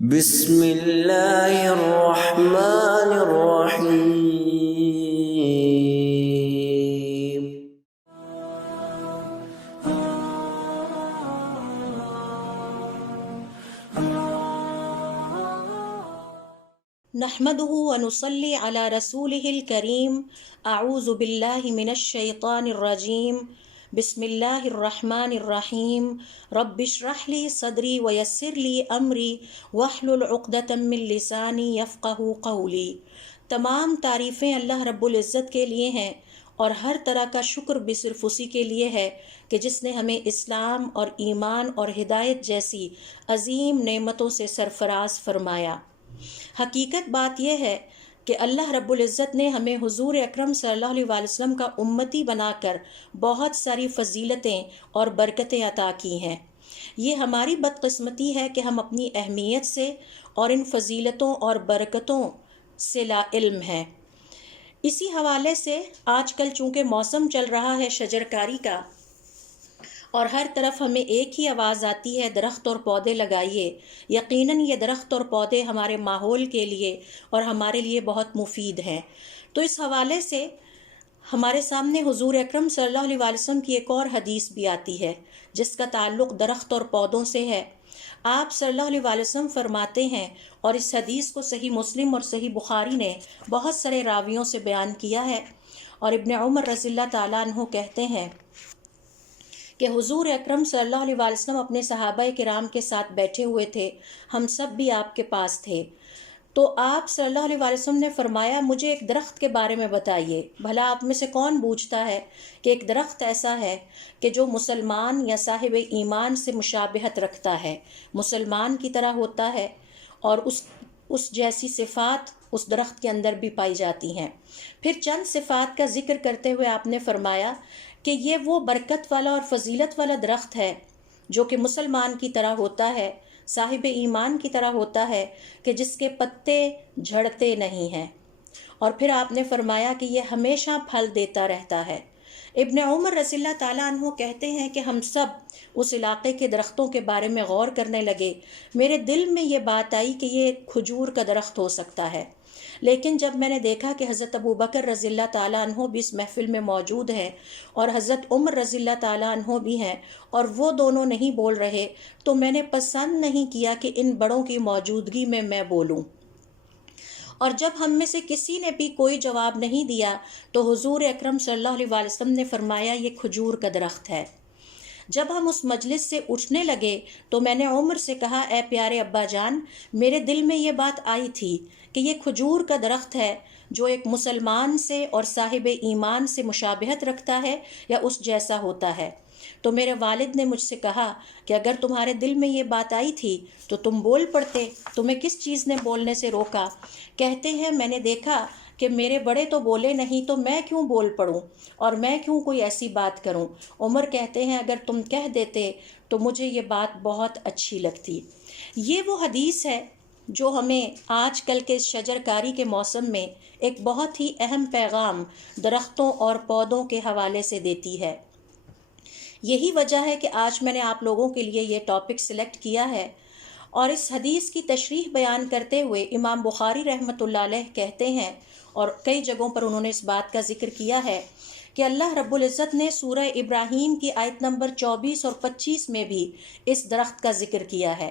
بسم اللہ الرحمن الرحیم۔ نحمده ونصلي على رسوله الكريم اعوذ باللہ من الشیطان الرجیم بسم اللہ الرحمن الرحیم رب اشرح لي صدری ویسر لي امری واحلل عقدۃ من لسانی یفقہوا قولی۔ تمام تعریفیں اللہ رب العزت کے لیے ہیں اور ہر طرح کا شکر بھی صرف اسی کے لیے ہے کہ جس نے ہمیں اسلام اور ایمان اور ہدایت جیسی عظیم نعمتوں سے سرفراز فرمایا۔ حقیقت بات یہ ہے کہ اللہ رب العزت نے ہمیں حضور اکرم صلی اللہ علیہ وسلم کا امتی بنا کر بہت ساری فضیلتیں اور برکتیں عطا کی ہیں۔ یہ ہماری بدقسمتی ہے کہ ہم اپنی اہمیت سے اور ان فضیلتوں اور برکتوں سے لا علم ہیں۔ اسی حوالے سے آج کل چونکہ موسم چل رہا ہے شجرکاری کا اور ہر طرف ہمیں ایک ہی آواز آتی ہے درخت اور پودے لگائیے، یقیناً یہ درخت اور پودے ہمارے ماحول کے لیے اور ہمارے لیے بہت مفید ہیں۔ تو اس حوالے سے ہمارے سامنے حضور اکرم صلی اللہ علیہ وسلم کی ایک اور حدیث بھی آتی ہے جس کا تعلق درخت اور پودوں سے ہے۔ آپ صلی اللہ علیہ وسلم فرماتے ہیں، اور اس حدیث کو صحیح مسلم اور صحیح بخاری نے بہت سارے راویوں سے بیان کیا ہے، اور ابن عمر رضی اللہ تعالیٰ عنہ کہتے ہیں کہ حضور اکرم صلی اللہ علیہ وسلم اپنے صحابہ کرام کے ساتھ بیٹھے ہوئے تھے، ہم سب بھی آپ کے پاس تھے، تو آپ صلی اللہ علیہ وسلم نے فرمایا مجھے ایک درخت کے بارے میں بتائیے، بھلا آپ میں سے کون پوچھتا ہے کہ ایک درخت ایسا ہے کہ جو مسلمان یا صاحب ایمان سے مشابہت رکھتا ہے، مسلمان کی طرح ہوتا ہے اور اس جیسی صفات اس درخت کے اندر بھی پائی جاتی ہیں۔ پھر چند صفات کا ذکر کرتے ہوئے آپ نے فرمایا کہ یہ وہ برکت والا اور فضیلت والا درخت ہے جو کہ مسلمان کی طرح ہوتا ہے، صاحب ایمان کی طرح ہوتا ہے، کہ جس کے پتے جھڑتے نہیں ہیں، اور پھر آپ نے فرمایا کہ یہ ہمیشہ پھل دیتا رہتا ہے۔ ابن عمر رضی اللہ تعالیٰ عنہ کہتے ہیں کہ ہم سب اس علاقے کے درختوں کے بارے میں غور کرنے لگے، میرے دل میں یہ بات آئی کہ یہ کھجور کا درخت ہو سکتا ہے، لیکن جب میں نے دیکھا کہ حضرت ابوبکر رضی اللہ تعالیٰ عنہ بھی اس محفل میں موجود ہیں اور حضرت عمر رضی اللہ تعالیٰ عنہ بھی ہیں اور وہ دونوں نہیں بول رہے، تو میں نے پسند نہیں کیا کہ ان بڑوں کی موجودگی میں بولوں، اور جب ہم میں سے کسی نے بھی کوئی جواب نہیں دیا تو حضور اکرم صلی اللہ علیہ وسلم نے فرمایا یہ کھجور کا درخت ہے۔ جب ہم اس مجلس سے اٹھنے لگے تو میں نے عمر سے کہا، اے پیارے ابا جان، میرے دل میں یہ بات آئی تھی کہ یہ کھجور کا درخت ہے جو ایک مسلمان سے اور صاحب ایمان سے مشابہت رکھتا ہے یا اس جیسا ہوتا ہے۔ تو میرے والد نے مجھ سے کہا کہ اگر تمہارے دل میں یہ بات آئی تھی تو تم بول پڑتے، تمہیں کس چیز نے بولنے سے روکا؟ کہتے ہیں میں نے دیکھا کہ میرے بڑے تو بولے نہیں تو میں کیوں بول پڑوں اور میں کیوں کوئی ایسی بات کروں؟ عمر کہتے ہیں اگر تم کہہ دیتے تو مجھے یہ بات بہت اچھی لگتی۔ یہ وہ حدیث ہے جو ہمیں آج کل کے شجرکاری کے موسم میں ایک بہت ہی اہم پیغام درختوں اور پودوں کے حوالے سے دیتی ہے۔ یہی وجہ ہے کہ آج میں نے آپ لوگوں کے لیے یہ ٹاپک سلیکٹ کیا ہے، اور اس حدیث کی تشریح بیان کرتے ہوئے امام بخاری رحمۃ اللہ علیہ کہتے ہیں، اور کئی جگہوں پر انہوں نے اس بات کا ذکر کیا ہے کہ اللہ رب العزت نے سورہ ابراہیم کی آیت نمبر 24 اور 25 میں بھی اس درخت کا ذکر کیا ہے،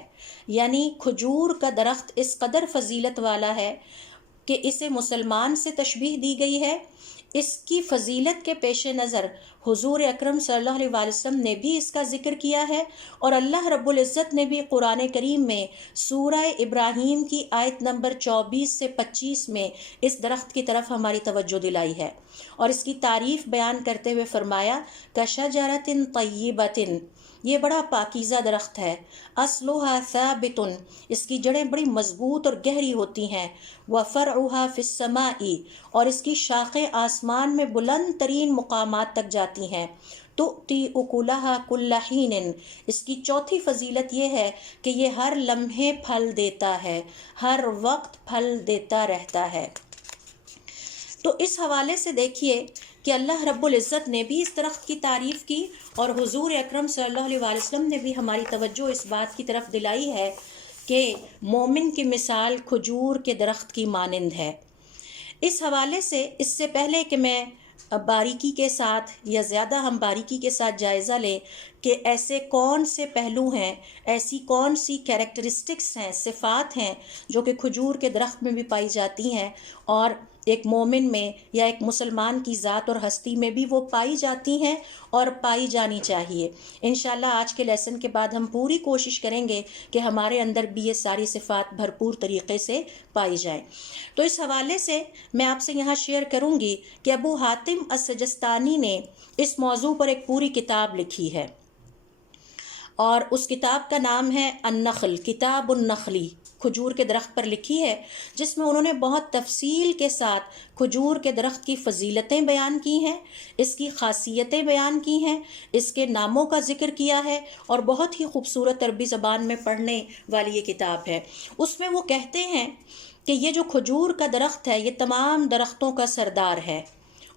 یعنی کھجور کا درخت اس قدر فضیلت والا ہے کہ اسے مسلمان سے تشبیہ دی گئی ہے۔ اس کی فضیلت کے پیش نظر حضور اکرم صلی اللہ علیہ وسلم نے بھی اس کا ذکر کیا ہے، اور اللہ رب العزت نے بھی قرآن کریم میں سورہ ابراہیم کی آیت نمبر 24 سے 25 میں اس درخت کی طرف ہماری توجہ دلائی ہے، اور اس کی تعریف بیان کرتے ہوئے فرمایا کشجرۃ طیبۃ، یہ بڑا پاکیزہ درخت ہے، اصلھا ثابت، اس کی جڑیں بڑی مضبوط اور گہری ہوتی ہیں، وفرعھا فی السماء، اور اس کی شاخیں آسمان میں بلند ترین مقامات تک جاتی ہیں، تؤتی اکلھا کل حین، اس کی چوتھی فضیلت یہ ہے کہ یہ ہر لمحے پھل دیتا ہے، ہر وقت پھل دیتا رہتا ہے۔ تو اس حوالے سے دیکھیے کہ اللہ رب العزت نے بھی اس درخت کی تعریف کی، اور حضور اکرم صلی اللہ علیہ وسلم نے بھی ہماری توجہ اس بات کی طرف دلائی ہے کہ مومن کی مثال کھجور کے درخت کی مانند ہے۔ اس حوالے سے اس سے پہلے کہ میں باریکی کے ساتھ یا زیادہ ہم باریکی کے ساتھ جائزہ لیں کہ ایسے کون سے پہلو ہیں، ایسی کون سی کیریکٹرسٹکس ہیں، صفات ہیں جو کہ کھجور کے درخت میں بھی پائی جاتی ہیں اور ایک مومن میں یا ایک مسلمان کی ذات اور ہستی میں بھی وہ پائی جاتی ہیں اور پائی جانی چاہیے۔ انشاءاللہ آج کے لیسن کے بعد ہم پوری کوشش کریں گے کہ ہمارے اندر بھی یہ ساری صفات بھرپور طریقے سے پائی جائیں۔ تو اس حوالے سے میں آپ سے یہاں شیئر کروں گی کہ ابو حاتم السجستانی نے اس موضوع پر ایک پوری کتاب لکھی ہے، اور اس کتاب کا نام ہے النخل، کتاب النخلی، کھجور کے درخت پر لکھی ہے، جس میں انہوں نے بہت تفصیل کے ساتھ کھجور کے درخت کی فضیلتیں بیان کی ہیں، اس کی خاصیتیں بیان کی ہیں، اس کے ناموں کا ذکر کیا ہے، اور بہت ہی خوبصورت عربی زبان میں پڑھنے والی یہ کتاب ہے۔ اس میں وہ کہتے ہیں کہ یہ جو کھجور کا درخت ہے یہ تمام درختوں کا سردار ہے،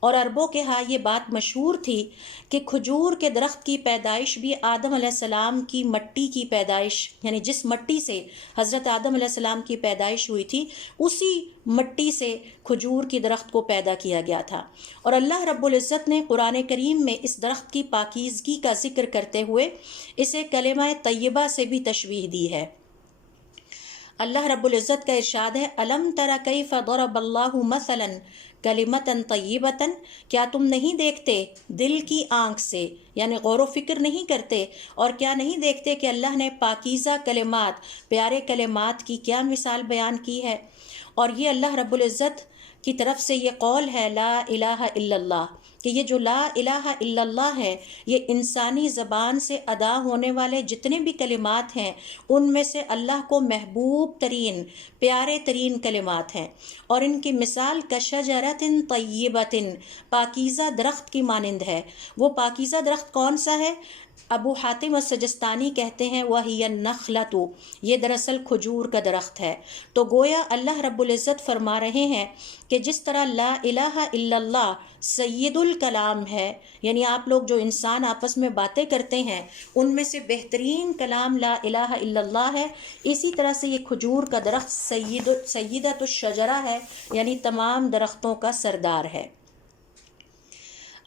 اور عربوں کے ہاں یہ بات مشہور تھی کہ کھجور کے درخت کی پیدائش بھی آدم علیہ السلام کی مٹی کی پیدائش، یعنی جس مٹی سے حضرت آدم علیہ السلام کی پیدائش ہوئی تھی اسی مٹی سے کھجور کی درخت کو پیدا کیا گیا تھا۔ اور اللہ رب العزت نے قرآن کریم میں اس درخت کی پاکیزگی کا ذکر کرتے ہوئے اسے کلمہ طیبہ سے بھی تشبیہ دی ہے۔ اللہ رب العزت کا ارشاد ہے الم تر کیف ضرب اللہ مثلا کلمۃ طیبۃ، کیا تم نہیں دیکھتے دل کی آنکھ سے، یعنی غور و فکر نہیں کرتے، اور کیا نہیں دیکھتے کہ اللہ نے پاکیزہ کلمات، پیارے کلمات کی کیا مثال بیان کی ہے۔ اور یہ اللہ رب العزت کی طرف سے یہ قول ہے لا الہ الا اللہ، کہ یہ جو لا الہ الا اللہ ہے یہ انسانی زبان سے ادا ہونے والے جتنے بھی کلمات ہیں ان میں سے اللہ کو محبوب ترین، پیارے ترین کلمات ہیں، اور ان کی مثال کشجرۃ طیبۃ، پاکیزہ درخت کی مانند ہے۔ وہ پاکیزہ درخت کون سا ہے؟ ابو حاتم السجستانی کہتے ہیں وَهِيَ النَّخْلَةُ، یہ دراصل کھجور کا درخت ہے۔ تو گویا اللہ رب العزت فرما رہے ہیں کہ جس طرح لا الہ الا اللہ سید الکلام ہے، یعنی آپ لوگ جو انسان آپس میں باتیں کرتے ہیں ان میں سے بہترین کلام لا الہ الا اللہ ہے، اسی طرح سے یہ کھجور کا درخت سیدۃ الشجرہ ہے، یعنی تمام درختوں کا سردار ہے۔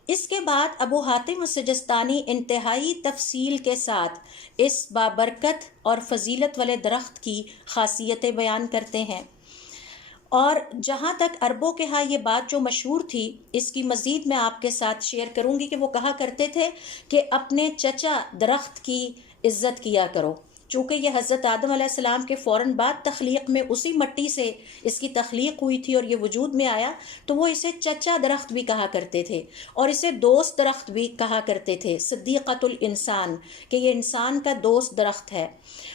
اس کے بعد ابو حاتم السجستانی انتہائی تفصیل کے ساتھ اس بابرکت اور فضیلت والے درخت کی خاصیتیں بیان کرتے ہیں، اور جہاں تک عربوں کے ہاں یہ بات جو مشہور تھی اس کی مزید میں آپ کے ساتھ شیئر کروں گی کہ وہ کہا کرتے تھے کہ اپنے چچا درخت کی عزت کیا کرو، چونکہ یہ حضرت آدم علیہ السلام کے فوراً بعد تخلیق میں اسی مٹی سے اس کی تخلیق ہوئی تھی اور یہ وجود میں آیا، تو وہ اسے چچا درخت بھی کہا کرتے تھے، اور اسے دوست درخت بھی کہا کرتے تھے، صدیقۃ الانسان، کہ یہ انسان کا دوست درخت ہے۔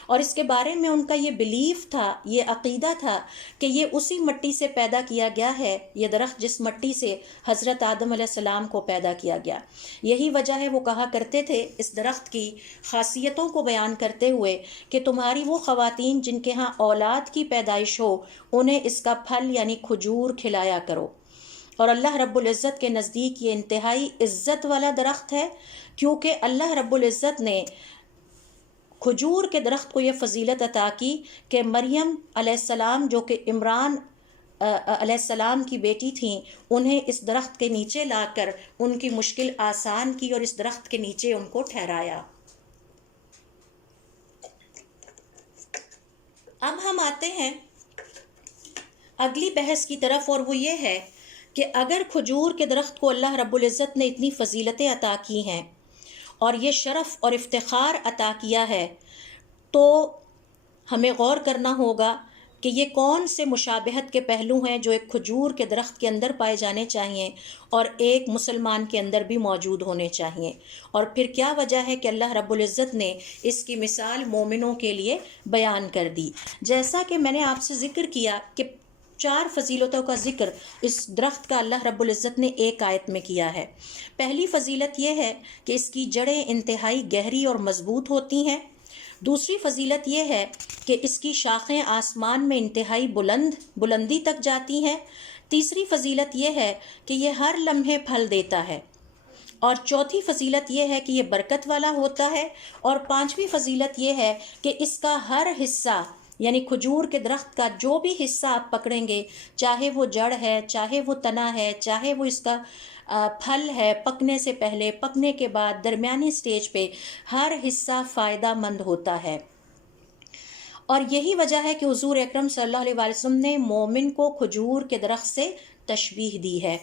اور اس کے بارے میں ان کا یہ بلیف تھا، یہ عقیدہ تھا کہ یہ اسی مٹی سے پیدا کیا گیا ہے، یہ درخت جس مٹی سے حضرت آدم علیہ السلام کو پیدا کیا گیا۔ یہی وجہ ہے وہ کہا کرتے تھے اس درخت کی خاصیتوں کو بیان کرتے ہوئے کہ تمہاری وہ خواتین جن کے ہاں اولاد کی پیدائش ہو انہیں اس کا پھل یعنی کھجور کھلایا کرو۔ اور اللہ رب العزت کے نزدیک یہ انتہائی عزت والا درخت ہے، کیونکہ اللہ رب العزت نے کھجور کے درخت کو یہ فضیلت عطا کی کہ مریم علیہ السلام جو کہ عمران علیہ السلام کی بیٹی تھیں، انہیں اس درخت کے نیچے لا کر ان کی مشکل آسان کی اور اس درخت کے نیچے ان کو ٹھہرایا۔ اب ہم آتے ہیں اگلی بحث کی طرف، اور وہ یہ ہے کہ اگر کھجور کے درخت کو اللہ رب العزت نے اتنی فضیلتیں عطا کی ہیں اور یہ شرف اور افتخار عطا کیا ہے، تو ہمیں غور کرنا ہوگا کہ یہ کون سے مشابہت کے پہلو ہیں جو ایک کھجور کے درخت کے اندر پائے جانے چاہیے اور ایک مسلمان کے اندر بھی موجود ہونے چاہیے، اور پھر کیا وجہ ہے کہ اللہ رب العزت نے اس کی مثال مومنوں کے لیے بیان کر دی۔ جیسا کہ میں نے آپ سے ذکر کیا کہ 4 فضیلتوں کا ذکر اس درخت کا اللہ رب العزت نے ایک آیت میں کیا ہے۔ پہلی فضیلت یہ ہے کہ اس کی جڑیں انتہائی گہری اور مضبوط ہوتی ہیں۔ دوسری فضیلت یہ ہے کہ اس کی شاخیں آسمان میں انتہائی بلندی تک جاتی ہیں۔ تیسری فضیلت یہ ہے کہ یہ ہر لمحے پھل دیتا ہے، اور چوتھی فضیلت یہ ہے کہ یہ برکت والا ہوتا ہے، اور 5ویں فضیلت یہ ہے کہ اس کا ہر حصہ یعنی کھجور کے درخت کا جو بھی حصہ آپ پکڑیں گے، چاہے وہ جڑ ہے، چاہے وہ تنا ہے، چاہے وہ اس کا پھل ہے، پکنے سے پہلے، پکنے کے بعد، درمیانی سٹیج پہ، ہر حصہ فائدہ مند ہوتا ہے۔ اور یہی وجہ ہے کہ حضور اکرم صلی اللہ علیہ وسلم نے مومن کو کھجور کے درخت سے تشبیہ دی ہے۔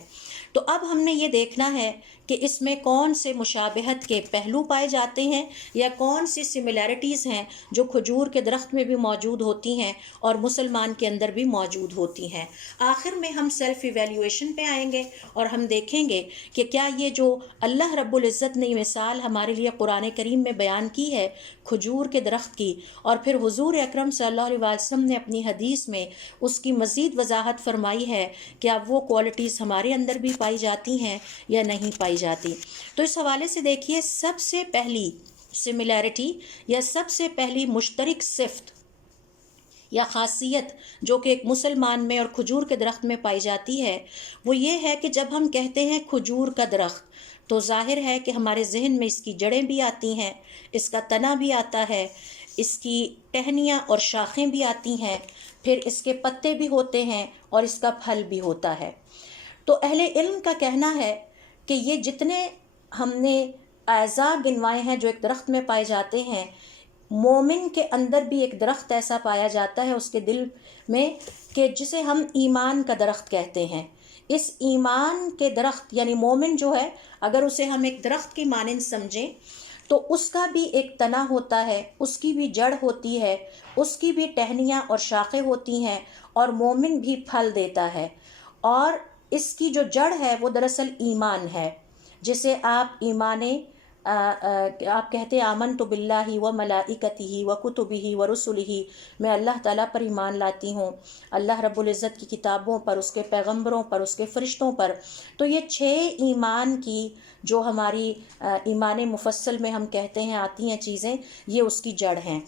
تو اب ہم نے یہ دیکھنا ہے کہ اس میں کون سے مشابہت کے پہلو پائے جاتے ہیں یا کون سی سملیرٹیز ہیں جو کھجور کے درخت میں بھی موجود ہوتی ہیں اور مسلمان کے اندر بھی موجود ہوتی ہیں۔ آخر میں ہم سیلف ایویلیویشن پہ آئیں گے اور ہم دیکھیں گے کہ کیا یہ جو اللہ رب العزت نے مثال ہمارے لیے قرآن کریم میں بیان کی ہے کھجور کے درخت کی، اور پھر حضور اکرم صلی اللہ علیہ وسلم نے اپنی حدیث میں اس کی مزید وضاحت فرمائی ہے، کیا وہ کوالٹیز ہمارے اندر بھی پائی جاتی ہیں یا نہیں پائی جاتی۔ تو اس حوالے سے دیکھیے، سب سے پہلی سملیرٹی یا سب سے پہلی مشترک صفت یا خاصیت جو کہ ایک مسلمان میں اور کھجور کے درخت میں پائی جاتی ہے، وہ یہ ہے کہ جب ہم کہتے ہیں کھجور کا درخت تو ظاہر ہے کہ ہمارے ذہن میں اس کی جڑیں بھی آتی ہیں، اس کا تنا بھی آتا ہے، اس کی ٹہنیاں اور شاخیں بھی آتی ہیں، پھر اس کے پتے بھی ہوتے ہیں اور اس کا پھل بھی ہوتا ہے۔ تو اہل علم کا کہنا ہے کہ یہ جتنے ہم نے اعضاء گنوائے ہیں جو ایک درخت میں پائے جاتے ہیں، مومن کے اندر بھی ایک درخت ایسا پایا جاتا ہے اس کے دل میں کہ جسے ہم ایمان کا درخت کہتے ہیں۔ اس ایمان کے درخت یعنی مومن جو ہے، اگر اسے ہم ایک درخت کی مانند سمجھیں تو اس کا بھی ایک تنا ہوتا ہے، اس کی بھی جڑ ہوتی ہے، اس کی بھی ٹہنیاں اور شاخیں ہوتی ہیں، اور مومن بھی پھل دیتا ہے۔ اور اس کی جو جڑ ہے وہ دراصل ایمان ہے، جسے آپ آپ کہتے ہیں آمنت باللہ و ملائکتہ و کتبہ و رسلہ، میں اللہ تعالیٰ پر ایمان لاتی ہوں، اللہ رب العزت کی کتابوں پر، اس کے پیغمبروں پر، اس کے فرشتوں پر۔ تو یہ 6 ایمان کی جو ہماری ایمان مفصل میں ہم کہتے ہیں آتی ہیں چیزیں، یہ اس کی جڑ ہیں۔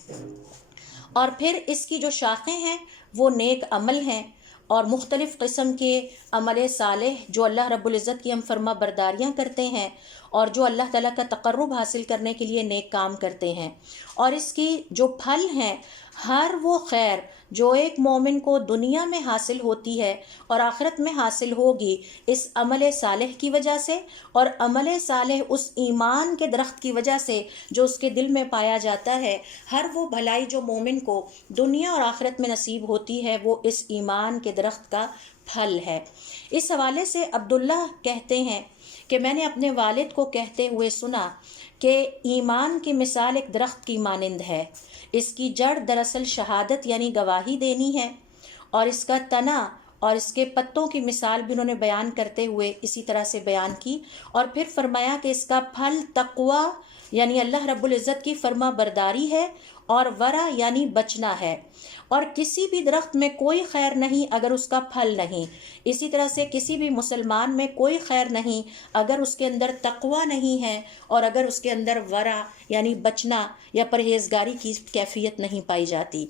اور پھر اس کی جو شاخیں ہیں وہ نیک عمل ہیں اور مختلف قسم کے عمل صالح جو اللہ رب العزت کی ہم فرما برداریاں کرتے ہیں اور جو اللہ تعالیٰ کا تقرب حاصل کرنے کے لیے نیک کام کرتے ہیں۔ اور اس کی جو پھل ہیں، ہر وہ خیر جو ایک مومن کو دنیا میں حاصل ہوتی ہے اور آخرت میں حاصل ہوگی، اس عمل صالح کی وجہ سے، اور عمل صالح اس ایمان کے درخت کی وجہ سے جو اس کے دل میں پایا جاتا ہے، ہر وہ بھلائی جو مومن کو دنیا اور آخرت میں نصیب ہوتی ہے وہ اس ایمان کے درخت کا پھل ہے۔ اس حوالے سے عبداللہ کہتے ہیں کہ میں نے اپنے والد کو کہتے ہوئے سنا کہ ایمان کی مثال ایک درخت کی مانند ہے، اس کی جڑ دراصل شہادت یعنی گواہی دینی ہے، اور اس کا تنا اور اس کے پتوں کی مثال بھی انہوں نے بیان کرتے ہوئے اسی طرح سے بیان کی، اور پھر فرمایا کہ اس کا پھل تقوی یعنی اللہ رب العزت کی فرما برداری ہے، اور ورع یعنی بچنا ہے۔ اور کسی بھی درخت میں کوئی خیر نہیں اگر اس کا پھل نہیں، اسی طرح سے کسی بھی مسلمان میں کوئی خیر نہیں اگر اس کے اندر تقوی نہیں ہے، اور اگر اس کے اندر ورع یعنی بچنا یا پرہیزگاری کی کیفیت نہیں پائی جاتی۔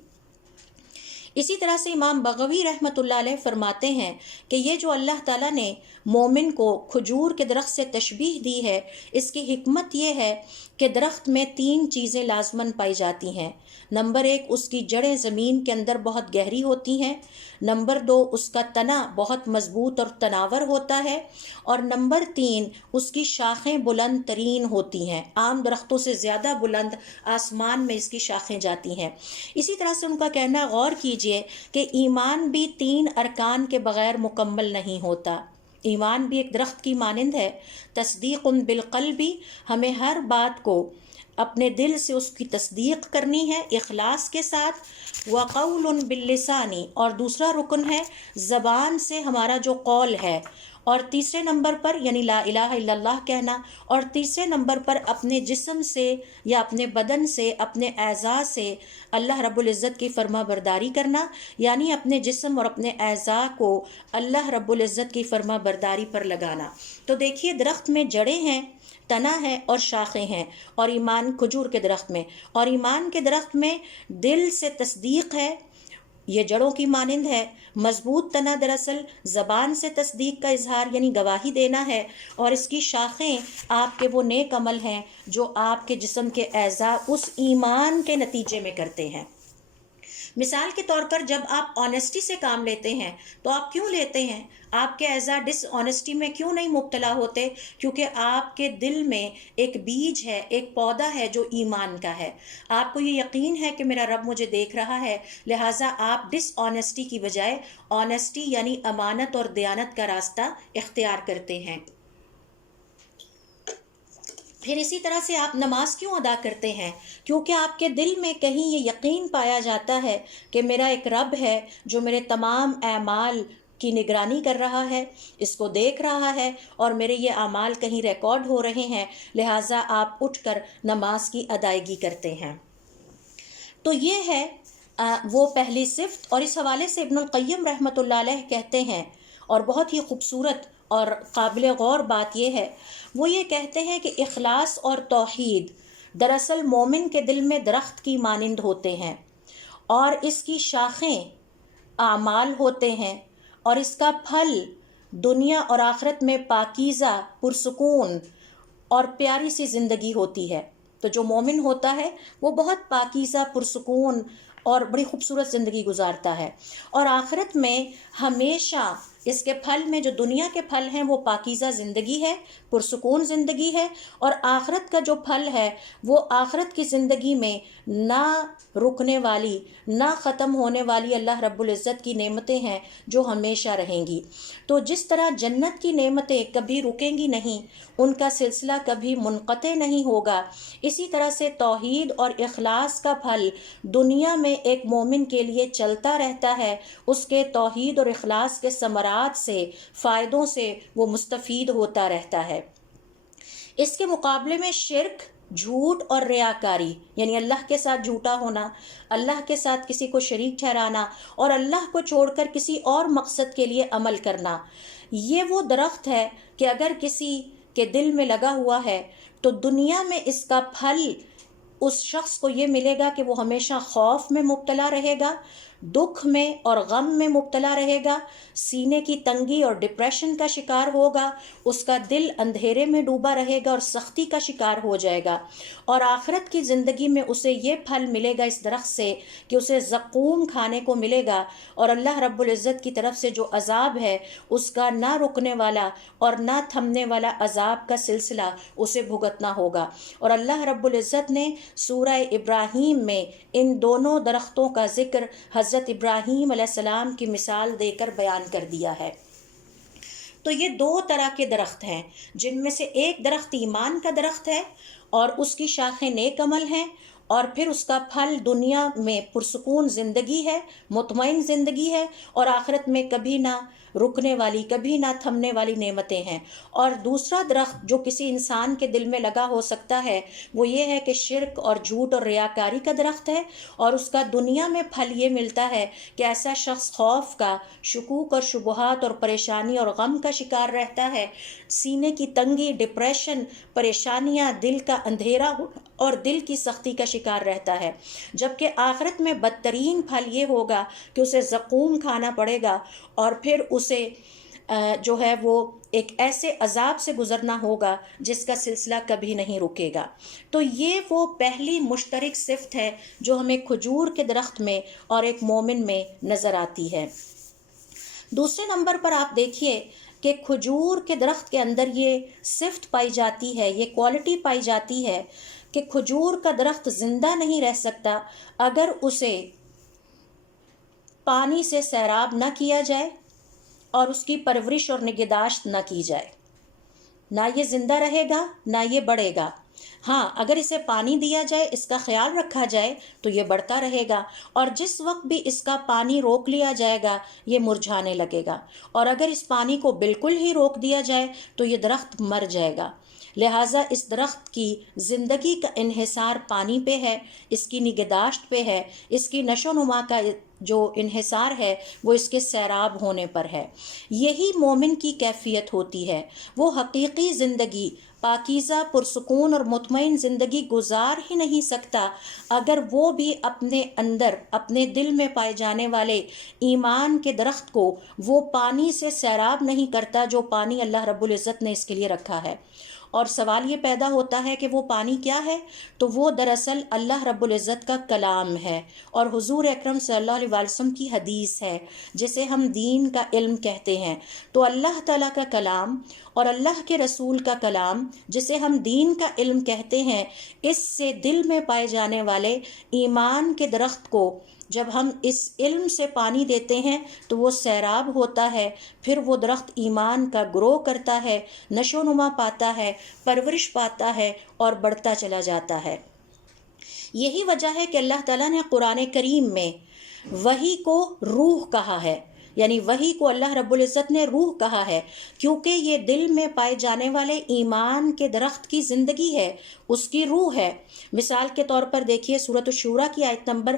اسی طرح سے امام بغوی رحمۃ اللہ علیہ فرماتے ہیں کہ یہ جو اللہ تعالیٰ نے مومن کو کھجور کے درخت سے تشبیہ دی ہے، اس کی حکمت یہ ہے کہ درخت میں 3 چیزیں لازماً پائی جاتی ہیں۔ نمبر 1، اس کی جڑیں زمین کے اندر بہت گہری ہوتی ہیں۔ نمبر 2، اس کا تنا بہت مضبوط اور تناور ہوتا ہے۔ اور نمبر 3، اس کی شاخیں بلند ترین ہوتی ہیں، عام درختوں سے زیادہ بلند آسمان میں اس کی شاخیں جاتی ہیں۔ اسی طرح سے ان کا کہنا، غور کیجئے کہ ایمان بھی 3 ارکان کے بغیر مکمل نہیں ہوتا۔ ایمان بھی ایک درخت کی مانند ہے، تصدیق بالقلب، ہمیں ہر بات کو اپنے دل سے اس کی تصدیق کرنی ہے اخلاص کے ساتھ، وقول باللسان، اور دوسرا رکن ہے زبان سے ہمارا جو قول ہے، اور تیسرے نمبر پر یعنی لا الہ الا اللہ کہنا، اور تیسرے نمبر پر اپنے جسم سے یا اپنے بدن سے، اپنے اعضاء سے اللہ رب العزت کی فرما برداری کرنا، یعنی اپنے جسم اور اپنے اعضاء کو اللہ رب العزت کی فرما برداری پر لگانا۔ تو دیکھیے، درخت میں جڑیں ہیں، تنا ہے اور شاخیں ہیں، اور ایمان کھجور کے درخت میں، اور ایمان کے درخت میں دل سے تصدیق ہے، یہ جڑوں کی مانند ہے، مضبوط تنا دراصل زبان سے تصدیق کا اظہار یعنی گواہی دینا ہے، اور اس کی شاخیں آپ کے وہ نیک عمل ہیں جو آپ کے جسم کے اعضاء اس ایمان کے نتیجے میں کرتے ہیں۔ مثال کے طور پر جب آپ آنیسٹی سے کام لیتے ہیں تو آپ کیوں لیتے ہیں؟ آپ کے ایزا ڈس آنیسٹی میں کیوں نہیں مبتلا ہوتے؟ کیونکہ آپ کے دل میں ایک بیج ہے، ایک پودا ہے جو ایمان کا ہے. آپ کو یہ یقین ہے کہ میرا رب مجھے دیکھ رہا ہے، لہٰذا آپ ڈس آنیسٹی کی بجائے آنیسٹی یعنی امانت اور دیانت کا راستہ اختیار کرتے ہیں. پھر اسی طرح سے آپ نماز کیوں ادا کرتے ہیں؟ کیونکہ آپ کے دل میں کہیں یہ یقین پایا جاتا ہے کہ میرا ایک رب ہے جو میرے تمام اعمال کی نگرانی کر رہا ہے، اس کو دیکھ رہا ہے، اور میرے یہ اعمال کہیں ریکارڈ ہو رہے ہیں، لہٰذا آپ اٹھ کر نماز کی ادائیگی کرتے ہیں. تو یہ ہے وہ پہلی صفت. اور اس حوالے سے ابن القیم رحمۃ اللہ علیہ کہتے ہیں، اور بہت ہی خوبصورت اور قابل غور بات یہ ہے، وہ یہ کہتے ہیں کہ اخلاص اور توحید دراصل مومن کے دل میں درخت کی مانند ہوتے ہیں، اور اس کی شاخیں اعمال ہوتے ہیں، اور اس کا پھل دنیا اور آخرت میں پاکیزہ، پرسکون اور پیاری سی زندگی ہوتی ہے. تو جو مومن ہوتا ہے وہ بہت پاکیزہ، پرسکون اور بڑی خوبصورت زندگی گزارتا ہے، اور آخرت میں ہمیشہ اس کے پھل میں، جو دنیا کے پھل ہیں وہ پاکیزہ زندگی ہے، پرسکون زندگی ہے، اور آخرت کا جو پھل ہے وہ آخرت کی زندگی میں نہ رکنے والی، نہ ختم ہونے والی اللہ رب العزت کی نعمتیں ہیں جو ہمیشہ رہیں گی. تو جس طرح جنت کی نعمتیں کبھی رکیں گی نہیں، ان کا سلسلہ کبھی منقطع نہیں ہوگا، اسی طرح سے توحید اور اخلاص کا پھل دنیا میں ایک مومن کے لیے چلتا رہتا ہے. اس کے توحید اور اخلاص کے ثمرات سے، فائدوں سے وہ مستفید ہوتا رہتا ہے. اس کے مقابلے میں شرک، جھوٹ اور ریاکاری، یعنی اللہ کے ساتھ جھوٹا ہونا، اللہ کے ساتھ کسی کو شریک ٹھہرانا، اور اللہ کو چھوڑ کر کسی اور مقصد کے لیے عمل کرنا، یہ وہ درخت ہے کہ اگر کسی کے دل میں لگا ہوا ہے تو دنیا میں اس کا پھل اس شخص کو یہ ملے گا کہ وہ ہمیشہ خوف میں مبتلا رہے گا، دکھ میں اور غم میں مبتلا رہے گا، سینے کی تنگی اور ڈپریشن کا شکار ہوگا، اس کا دل اندھیرے میں ڈوبا رہے گا اور سختی کا شکار ہو جائے گا. اور آخرت کی زندگی میں اسے یہ پھل ملے گا اس درخت سے کہ اسے زقوم کھانے کو ملے گا، اور اللہ رب العزت کی طرف سے جو عذاب ہے اس کا نہ رکنے والا اور نہ تھمنے والا عذاب کا سلسلہ اسے بھگتنا ہوگا. اور اللہ رب العزت نے سورہ ابراہیم میں ان دونوں درختوں کا ذکر حضرت ابراہیم علیہ السلام کی مثال دے کر بیان کر دیا ہے. تو یہ دو طرح کے درخت ہیں، جن میں سے ایک درخت ایمان کا درخت ہے اور اس کی شاخیں نیک عمل ہیں، اور پھر اس کا پھل دنیا میں پرسکون زندگی ہے، مطمئن زندگی ہے، اور آخرت میں کبھی نہ رکنے والی، کبھی نہ تھمنے والی نعمتیں ہیں. اور دوسرا درخت جو کسی انسان کے دل میں لگا ہو سکتا ہے وہ یہ ہے کہ شرک اور جھوٹ اور ریاکاری کا درخت ہے، اور اس کا دنیا میں پھل یہ ملتا ہے کہ ایسا شخص خوف کا، شکوک اور شبہات اور پریشانی اور غم کا شکار رہتا ہے، سینے کی تنگی، ڈپریشن، پریشانیاں، دل کا اندھیرا اور دل کی سختی کا شکار رہتا ہے. جبکہ آخرت میں بدترین پھل یہ ہوگا کہ اسے زقوم کھانا پڑے گا، اور پھر اسے جو ہے وہ ایک ایسے عذاب سے گزرنا ہوگا جس کا سلسلہ کبھی نہیں رکے گا. تو یہ وہ پہلی مشترک صفت ہے جو ہمیں کھجور کے درخت میں اور ایک مومن میں نظر آتی ہے. دوسرے نمبر پر آپ دیکھیے کہ کھجور کے درخت کے اندر یہ صفت پائی جاتی ہے، یہ کوالٹی پائی جاتی ہے کہ کھجور کا درخت زندہ نہیں رہ سکتا اگر اسے پانی سے سیراب نہ کیا جائے اور اس کی پرورش اور نگہداشت نہ کی جائے. نہ یہ زندہ رہے گا، نہ یہ بڑھے گا. ہاں، اگر اسے پانی دیا جائے، اس کا خیال رکھا جائے تو یہ بڑھتا رہے گا، اور جس وقت بھی اس کا پانی روک لیا جائے گا یہ مرجھانے لگے گا، اور اگر اس پانی کو بالکل ہی روک دیا جائے تو یہ درخت مر جائے گا. لہٰذا اس درخت کی زندگی کا انحصار پانی پہ ہے، اس کی نگہداشت پہ ہے، اس کی نشو و نما کا جو انحصار ہے وہ اس کے سیراب ہونے پر ہے. یہی مومن کی کیفیت ہوتی ہے. وہ حقیقی زندگی، پاکیزہ، پرسکون اور مطمئن زندگی گزار ہی نہیں سکتا اگر وہ بھی اپنے اندر، اپنے دل میں پائے جانے والے ایمان کے درخت کو وہ پانی سے سیراب نہیں کرتا جو پانی اللہ رب العزت نے اس کے لیے رکھا ہے. اور سوال یہ پیدا ہوتا ہے کہ وہ پانی کیا ہے؟ تو وہ دراصل اللہ رب العزت کا کلام ہے اور حضور اکرم صلی اللہ علیہ وسلم کی حدیث ہے، جسے ہم دین کا علم کہتے ہیں۔ تو اللہ تعالیٰ کا کلام اور اللہ کے رسول کا کلام، جسے ہم دین کا علم کہتے ہیں، اس سے دل میں پائے جانے والے ایمان کے درخت کو جب ہم اس علم سے پانی دیتے ہیں تو وہ سیراب ہوتا ہے، پھر وہ درخت ایمان کا گرو کرتا ہے، نشو و نما پاتا ہے، پرورش پاتا ہے اور بڑھتا چلا جاتا ہے۔ یہی وجہ ہے کہ اللہ تعالیٰ نے قرآن کریم میں وحی کو روح کہا ہے، یعنی وحی کو اللہ رب العزت نے روح کہا ہے، کیونکہ یہ دل میں پائے جانے والے ایمان کے درخت کی زندگی ہے، اس کی روح ہے۔ مثال کے طور پر دیکھیے سورۃ الشورى کی آیت نمبر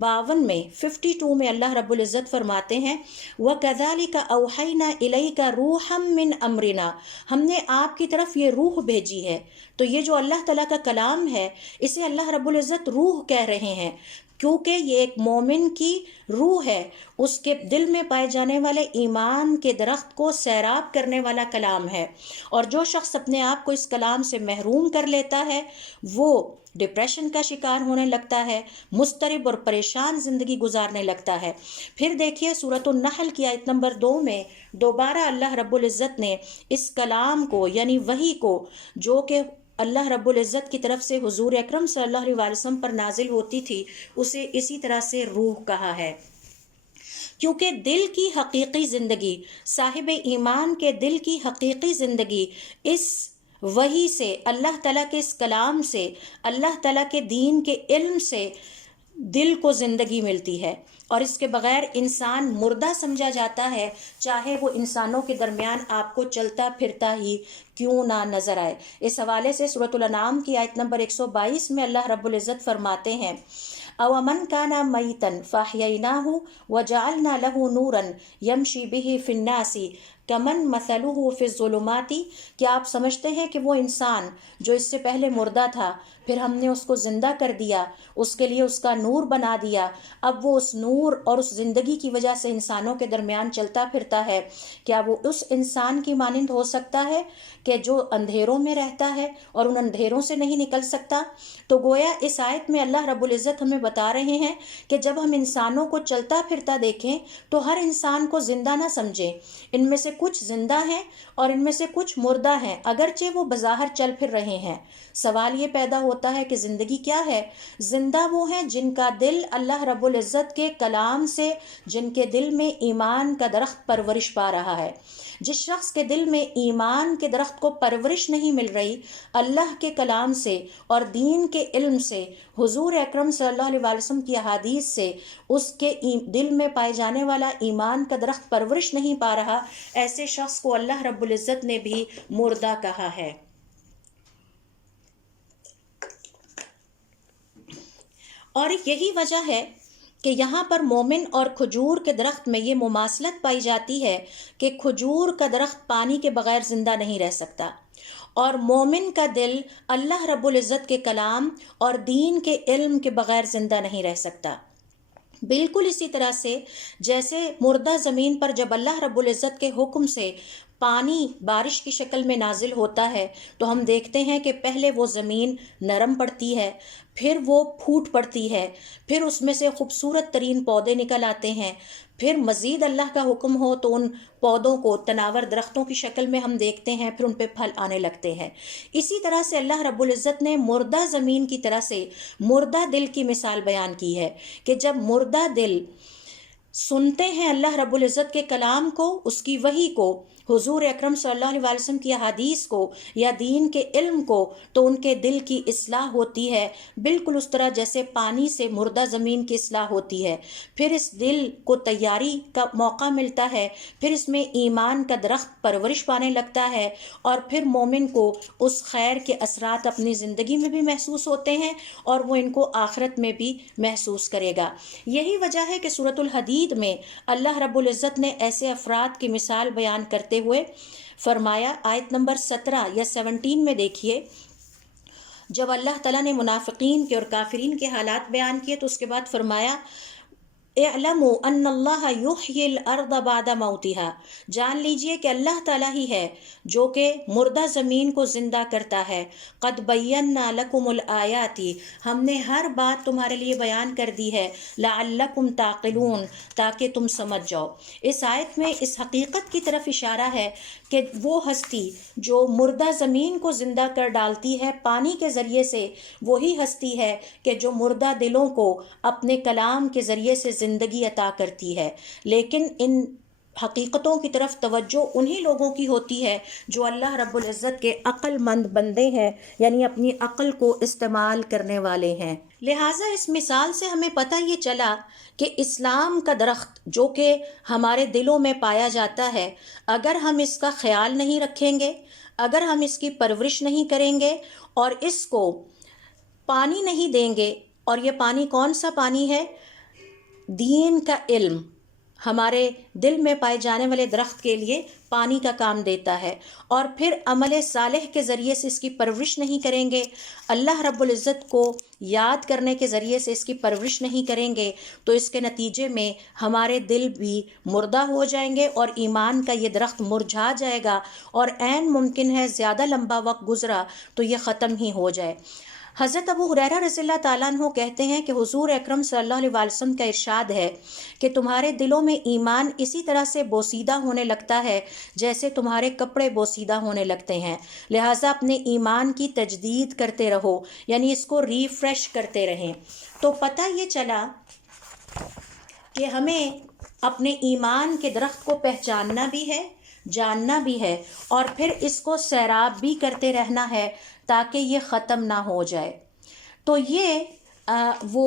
52 میں 52 میں اللہ رب العزت فرماتے ہیں وَكَذَلِكَ أَوْحَيْنَا إِلَيْكَ رُوحًا مِّنْ أَمْرِنَا، ہم نے آپ کی طرف یہ روح بھیجی ہے۔ تو یہ جو اللہ تعالیٰ کا کلام ہے، اسے اللہ رب العزت روح کہہ رہے ہیں، کیونکہ یہ ایک مومن کی روح ہے، اس کے دل میں پائے جانے والے ایمان کے درخت کو سیراب کرنے والا کلام ہے۔ اور جو شخص اپنے آپ کو اس کلام سے محروم کر لیتا ہے، وہ ڈپریشن کا شکار ہونے لگتا ہے، مضطرب اور پریشان زندگی گزارنے لگتا ہے۔ پھر دیکھیے سورۃ النحل کی آیت نمبر 2 میں دوبارہ اللہ رب العزت نے اس کلام کو یعنی وحی کو، جو کہ اللہ رب العزت کی طرف سے حضور اکرم صلی اللہ علیہ وسلم پر نازل ہوتی تھی، اسے اسی طرح سے روح کہا ہے، کیونکہ دل کی حقیقی زندگی، صاحب ایمان کے دل کی حقیقی زندگی اس وحی سے، اللہ تعالیٰ کے اس کلام سے، اللہ تعالیٰ کے دین کے علم سے دل کو زندگی ملتی ہے، اور اس کے بغیر انسان مردہ سمجھا جاتا ہے، چاہے وہ انسانوں کے درمیان آپ کو چلتا پھرتا ہی کیوں نہ نظر آئے۔ اس حوالے سے سورۃ الانعام کی آیت نمبر 122 میں اللہ رب العزت فرماتے ہیں أَوَمَنْ كَانَ مَيْتًا فَأَحْيَيْنَاهُ وَجَعَلْنَا لَهُ نُورًا يَمْشِي بِهِ فِي النَّاسِ كَمَنْ مَثَلُهُ فِي الظُّلُمَاتِ، کیا آپ سمجھتے ہیں کہ وہ انسان جو اس سے پہلے مردہ تھا، پھر ہم نے اس کو زندہ کر دیا، اس کے لیے اس کا نور بنا دیا، اب وہ اس نور اور اس زندگی کی وجہ سے انسانوں کے درمیان چلتا پھرتا ہے، کیا وہ اس انسان کی مانند ہو سکتا ہے کہ جو اندھیروں میں رہتا ہے اور ان اندھیروں سے نہیں نکل سکتا؟ تو گویا اس آیت میں اللہ رب العزت ہمیں بتا رہے ہیں کہ جب ہم انسانوں کو چلتا پھرتا دیکھیں تو ہر انسان کو زندہ نہ سمجھیں، ان میں سے کچھ زندہ ہیں اور ان میں سے کچھ مردہ ہیں، اگرچہ وہ بظاہر چل پھر رہے ہیں۔ سوال یہ پیدا ہوتا ہے کہ زندگی کیا ہے؟ زندہ وہ ہیں جن کا دل اللہ رب العزت کے کلام سے، جن کے دل میں ایمان کا درخت پرورش پا رہا ہے۔ جس شخص کے دل میں ایمان کے درخت کو پرورش نہیں مل رہی اللہ کے کلام سے اور دین کے علم سے، حضور اکرم صلی اللہ علیہ وسلم کی احادیث سے، اس کے دل میں پائے جانے والا ایمان کا درخت پرورش نہیں پا رہا، ایسے شخص کو اللہ رب العزت نے بھی مردہ کہا ہے۔ اور یہی وجہ ہے کہ یہاں پر مومن اور کھجور کے درخت میں یہ مماثلت پائی جاتی ہے کہ کھجور کا درخت پانی کے بغیر زندہ نہیں رہ سکتا، اور مومن کا دل اللہ رب العزت کے کلام اور دین کے علم کے بغیر زندہ نہیں رہ سکتا۔ بالکل اسی طرح سے جیسے مردہ زمین پر جب اللہ رب العزت کے حکم سے پانی بارش کی شکل میں نازل ہوتا ہے تو ہم دیکھتے ہیں کہ پہلے وہ زمین نرم پڑتی ہے، پھر وہ پھوٹ پڑتی ہے، پھر اس میں سے خوبصورت ترین پودے نکل آتے ہیں، پھر مزید اللہ کا حکم ہو تو ان پودوں کو تناور درختوں کی شکل میں ہم دیکھتے ہیں، پھر ان پہ پھل آنے لگتے ہیں۔ اسی طرح سے اللہ رب العزت نے مردہ زمین کی طرح سے مردہ دل کی مثال بیان کی ہے کہ جب مردہ دل سنتے ہیں اللہ رب العزت کے کلام کو، اس کی وحی کو، حضور اکرم صلی اللہ علیہ وسلم کی احادیث کو یا دین کے علم کو، تو ان کے دل کی اصلاح ہوتی ہے، بالکل اس طرح جیسے پانی سے مردہ زمین کی اصلاح ہوتی ہے۔ پھر اس دل کو تیاری کا موقع ملتا ہے، پھر اس میں ایمان کا درخت پرورش پانے لگتا ہے، اور پھر مومن کو اس خیر کے اثرات اپنی زندگی میں بھی محسوس ہوتے ہیں اور وہ ان کو آخرت میں بھی محسوس کرے گا۔ یہی وجہ ہے کہ سورۃ الحدید میں اللہ رب العزت نے ایسے افراد کی مثال بیان کرتے ہوئے فرمایا، آیت نمبر 17 یا 17 میں دیکھیے، جب اللہ تعالیٰ نے منافقین کے اور کافرین کے حالات بیان کیے تو اس کے بعد فرمایا اعلموا ان اللہ یحیی الارض بعد موتها، جان لیجئے کہ اللہ تعالیٰ ہی ہے جو کہ مردہ زمین کو زندہ کرتا ہے۔ قد بینا لکم الآیات، ہم نے ہر بات تمہارے لیے بیان کر دی ہے، لعلکم تعقلون، تاکہ تم سمجھ جاؤ۔ اس آیت میں اس حقیقت کی طرف اشارہ ہے کہ وہ ہستی جو مردہ زمین کو زندہ کر ڈالتی ہے پانی کے ذریعے سے، وہی ہستی ہے کہ جو مردہ دلوں کو اپنے کلام کے ذریعے سے زندگی عطا کرتی ہے۔ لیکن ان حقیقتوں کی طرف توجہ انہی لوگوں کی ہوتی ہے جو اللہ رب العزت کے عقل مند بندے ہیں، یعنی اپنی عقل کو استعمال کرنے والے ہیں۔ لہٰذا اس مثال سے ہمیں پتہ یہ چلا کہ اسلام کا درخت جو کہ ہمارے دلوں میں پایا جاتا ہے، اگر ہم اس کا خیال نہیں رکھیں گے، اگر ہم اس کی پرورش نہیں کریں گے اور اس کو پانی نہیں دیں گے، اور یہ پانی کون سا پانی ہے؟ دین کا علم ہمارے دل میں پائے جانے والے درخت کے لیے پانی کا کام دیتا ہے، اور پھر عمل صالح کے ذریعے سے اس کی پرورش نہیں کریں گے، اللہ رب العزت کو یاد کرنے کے ذریعے سے اس کی پرورش نہیں کریں گے، تو اس کے نتیجے میں ہمارے دل بھی مردہ ہو جائیں گے اور ایمان کا یہ درخت مرجھا جائے گا، اور عین ممکن ہے زیادہ لمبا وقت گزرا تو یہ ختم ہی ہو جائے۔ حضرت ابو ہریرہ رضی اللہ تعالیٰ عنہ کہتے ہیں کہ حضور اکرم صلی اللہ علیہ وسلم کا ارشاد ہے کہ تمہارے دلوں میں ایمان اسی طرح سے بوسیدہ ہونے لگتا ہے جیسے تمہارے کپڑے بوسیدہ ہونے لگتے ہیں، لہٰذا اپنے ایمان کی تجدید کرتے رہو، یعنی اس کو ریفریش کرتے رہیں۔ تو پتہ یہ چلا کہ ہمیں اپنے ایمان کے درخت کو پہچاننا بھی ہے، جاننا بھی ہے، اور پھر اس کو سیراب بھی کرتے رہنا ہے تاکہ یہ ختم نہ ہو جائے۔ تو یہ وہ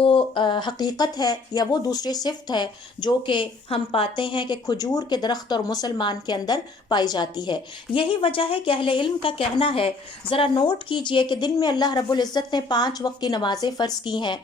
حقیقت ہے یا وہ دوسری صفت ہے جو کہ ہم پاتے ہیں کہ کھجور کے درخت اور مسلمان کے اندر پائی جاتی ہے۔ یہی وجہ ہے کہ اہل علم کا کہنا ہے، ذرا نوٹ کیجئے کہ دن میں اللہ رب العزت نے 5 وقت کی نمازیں فرض کی ہیں،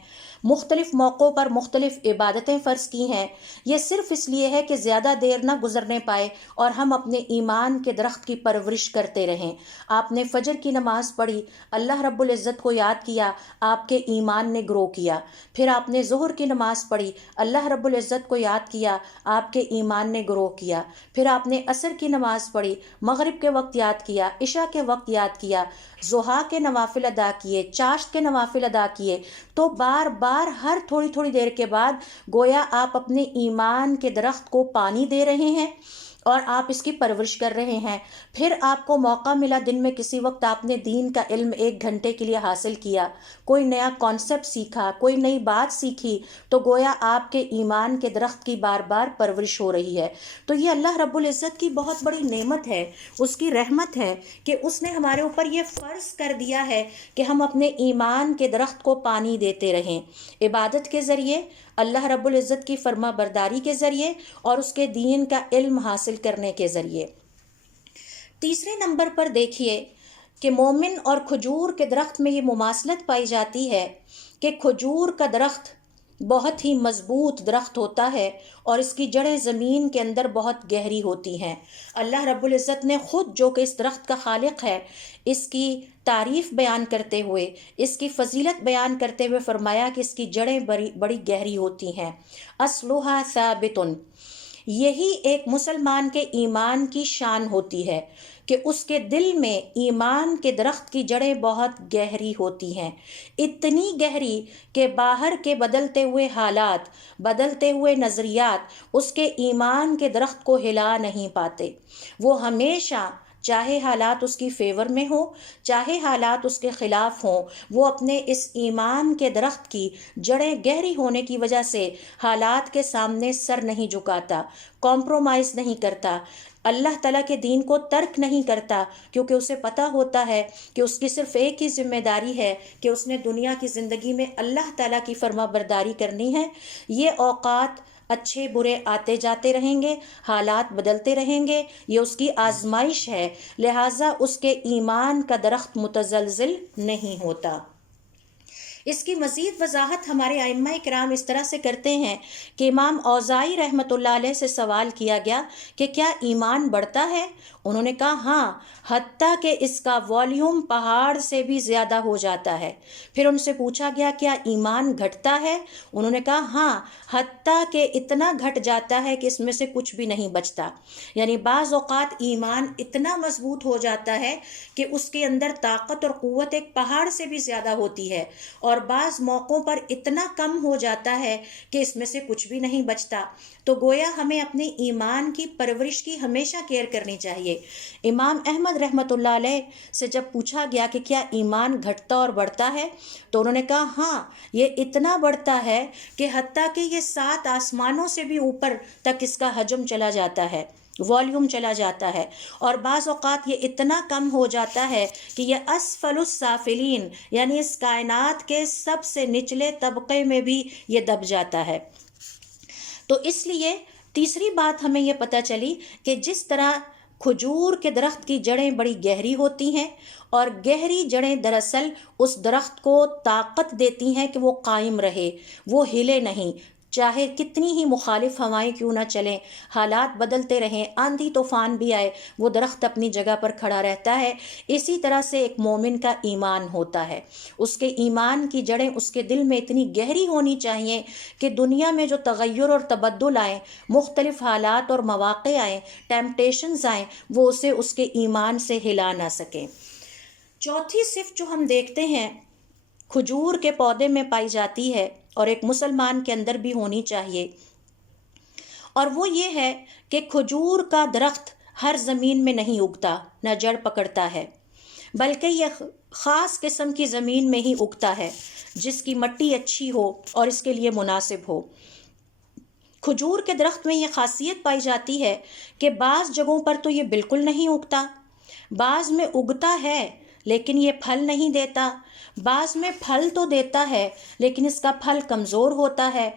مختلف موقعوں پر مختلف عبادتیں فرض کی ہیں، یہ صرف اس لیے ہے کہ زیادہ دیر نہ گزرنے پائے اور ہم اپنے ایمان کے درخت کی پرورش کرتے رہیں۔ آپ نے فجر کی نماز پڑھی، اللہ رب العزت کو یاد کیا، آپ کے ایمان نے گرو کیا۔ پھر آپ نے ظہر کی نماز پڑھی، اللہ رب العزت کو یاد کیا، آپ کے ایمان نے گرو کیا۔ پھر آپ نے عصر کی نماز پڑھی، مغرب کے وقت یاد کیا، عشاء کے وقت یاد کیا، ضحیٰ کے نوافل ادا کیے، چاشت کے نوافل ادا کیے، تو بار بار ہر تھوڑی تھوڑی دیر کے بعد گویا آپ اپنے ایمان کے درخت کو پانی دے رہے ہیں اور آپ اس کی پرورش کر رہے ہیں۔ پھر آپ کو موقع ملا دن میں کسی وقت آپ نے دین کا علم 1 گھنٹے کے لیے حاصل کیا، کوئی نیا کانسیپٹ سیکھا، کوئی نئی بات سیکھی، تو گویا آپ کے ایمان کے درخت کی بار بار پرورش ہو رہی ہے۔ تو یہ اللہ رب العزت کی بہت بڑی نعمت ہے، اس کی رحمت ہے کہ اس نے ہمارے اوپر یہ فرض کر دیا ہے کہ ہم اپنے ایمان کے درخت کو پانی دیتے رہیں، عبادت کے ذریعے، اللہ رب العزت کی فرما برداری کے ذریعے، اور اس کے دین کا علم حاصل کرنے کے ذریعے۔ تیسرے نمبر پر دیکھیے کہ مومن اور کھجور کے درخت میں یہ مماثلت پائی جاتی ہے کہ کھجور کا درخت بہت ہی مضبوط درخت ہوتا ہے اور اس کی جڑیں زمین کے اندر بہت گہری ہوتی ہیں۔ اللہ رب العزت نے خود جو کہ اس درخت کا خالق ہے، اس کی تعریف بیان کرتے ہوئے، اس کی فضیلت بیان کرتے ہوئے فرمایا کہ اس کی جڑیں بڑی گہری ہوتی ہیں۔ اصلھا ثابت، یہی ایک مسلمان کے ایمان کی شان ہوتی ہے کہ اس کے دل میں ایمان کے درخت کی جڑیں بہت گہری ہوتی ہیں، اتنی گہری کہ باہر کے بدلتے ہوئے حالات، بدلتے ہوئے نظریات اس کے ایمان کے درخت کو ہلا نہیں پاتے۔ وہ ہمیشہ، چاہے حالات اس کی فیور میں ہوں، چاہے حالات اس کے خلاف ہوں، وہ اپنے اس ایمان کے درخت کی جڑیں گہری ہونے کی وجہ سے حالات کے سامنے سر نہیں جھکاتا، کمپرومائز نہیں کرتا، اللہ تعالیٰ کے دین کو ترک نہیں کرتا، کیونکہ اسے پتہ ہوتا ہے کہ اس کی صرف ایک ہی ذمہ داری ہے کہ اس نے دنیا کی زندگی میں اللہ تعالیٰ کی فرما برداری کرنی ہے۔ یہ اوقات اچھے برے آتے جاتے رہیں گے، حالات بدلتے رہیں گے، یہ اس کی آزمائش ہے، لہٰذا اس کے ایمان کا درخت متزلزل نہیں ہوتا۔ اس کی مزید وضاحت ہمارے ائمہ کرام اس طرح سے کرتے ہیں کہ امام اوزاعی رحمۃ اللہ علیہ سے سوال کیا گیا کہ کیا ایمان بڑھتا ہے؟ انہوں نے کہا ہاں، حتیٰ کہ اس کا والیوم پہاڑ سے بھی زیادہ ہو جاتا ہے۔ پھر ان سے پوچھا گیا کیا ایمان گھٹتا ہے؟ انہوں نے کہا ہاں، حتیٰ کہ اتنا گھٹ جاتا ہے کہ اس میں سے کچھ بھی نہیں بچتا۔ یعنی بعض اوقات ایمان اتنا مضبوط ہو جاتا ہے کہ اس کے اندر طاقت اور قوت ایک پہاڑ سے بھی زیادہ ہوتی ہے، اور بعض موقعوں پر اتنا کم ہو جاتا ہے کہ اس میں سے کچھ بھی نہیں بچتا۔ تو گویا ہمیں اپنے ایمان کی پرورش کی ہمیشہ کیئر کرنی چاہیے۔ امام احمد رحمۃ اللہ علیہ سے جب پوچھا گیا کہ کیا ایمان گھٹتا اور بڑھتا ہے، تو انہوں نے کہا ہاں، یہ اتنا بڑھتا ہے کہ حتیٰ کہ یہ 7 آسمانوں سے بھی اوپر تک اس کا حجم چلا جاتا ہے، والیوم چلا جاتا ہے، اور بعض اوقات یہ اتنا کم ہو جاتا ہے کہ یہ اسفل السافلین یعنی اس کائنات کے سب سے نچلے طبقے میں بھی یہ دب جاتا ہے۔ تو اس لیے تیسری بات ہمیں یہ پتہ چلی کہ جس طرح کھجور کے درخت کی جڑیں بڑی گہری ہوتی ہیں، اور گہری جڑیں دراصل اس درخت کو طاقت دیتی ہیں کہ وہ قائم رہے، وہ ہلے نہیں، چاہے کتنی ہی مخالف ہوائیں کیوں نہ چلیں، حالات بدلتے رہیں، آندھی طوفان بھی آئے، وہ درخت اپنی جگہ پر کھڑا رہتا ہے۔ اسی طرح سے ایک مومن کا ایمان ہوتا ہے، اس کے ایمان کی جڑیں اس کے دل میں اتنی گہری ہونی چاہیے کہ دنیا میں جو تغیر اور تبدل آئیں، مختلف حالات اور مواقع آئیں، ٹیمپٹیشنز آئیں، وہ اسے اس کے ایمان سے ہلا نہ سکیں۔ چوتھی صفت جو ہم دیکھتے ہیں کھجور کے پودے میں پائی جاتی ہے، اور ایک مسلمان کے اندر بھی ہونی چاہیے، اور وہ یہ ہے کہ کھجور کا درخت ہر زمین میں نہیں اگتا، نہ جڑ پکڑتا ہے، بلکہ یہ خاص قسم کی زمین میں ہی اگتا ہے جس کی مٹی اچھی ہو اور اس کے لیے مناسب ہو۔ کھجور کے درخت میں یہ خاصیت پائی جاتی ہے کہ بعض جگہوں پر تو یہ بالکل نہیں اگتا، بعض میں اگتا ہے لیکن یہ پھل نہیں دیتا، بعض میں پھل تو دیتا ہے لیکن اس کا پھل کمزور ہوتا ہے،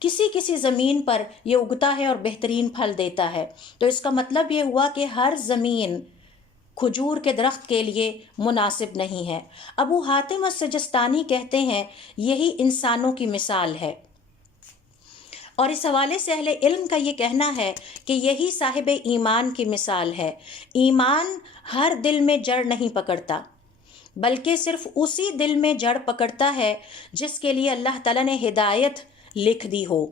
کسی زمین پر یہ اگتا ہے اور بہترین پھل دیتا ہے۔ تو اس کا مطلب یہ ہوا کہ ہر زمین کھجور کے درخت کے لیے مناسب نہیں ہے۔ ابو حاتم السجستانی کہتے ہیں یہی انسانوں کی مثال ہے، اور اس حوالے سے اہل علم کا یہ کہنا ہے کہ یہی صاحب ایمان کی مثال ہے۔ ایمان ہر دل میں جڑ نہیں پکڑتا، بلکہ صرف اسی دل میں جڑ پکڑتا ہے جس کے لیے اللہ تعالیٰ نے ہدایت لکھ دی ہو۔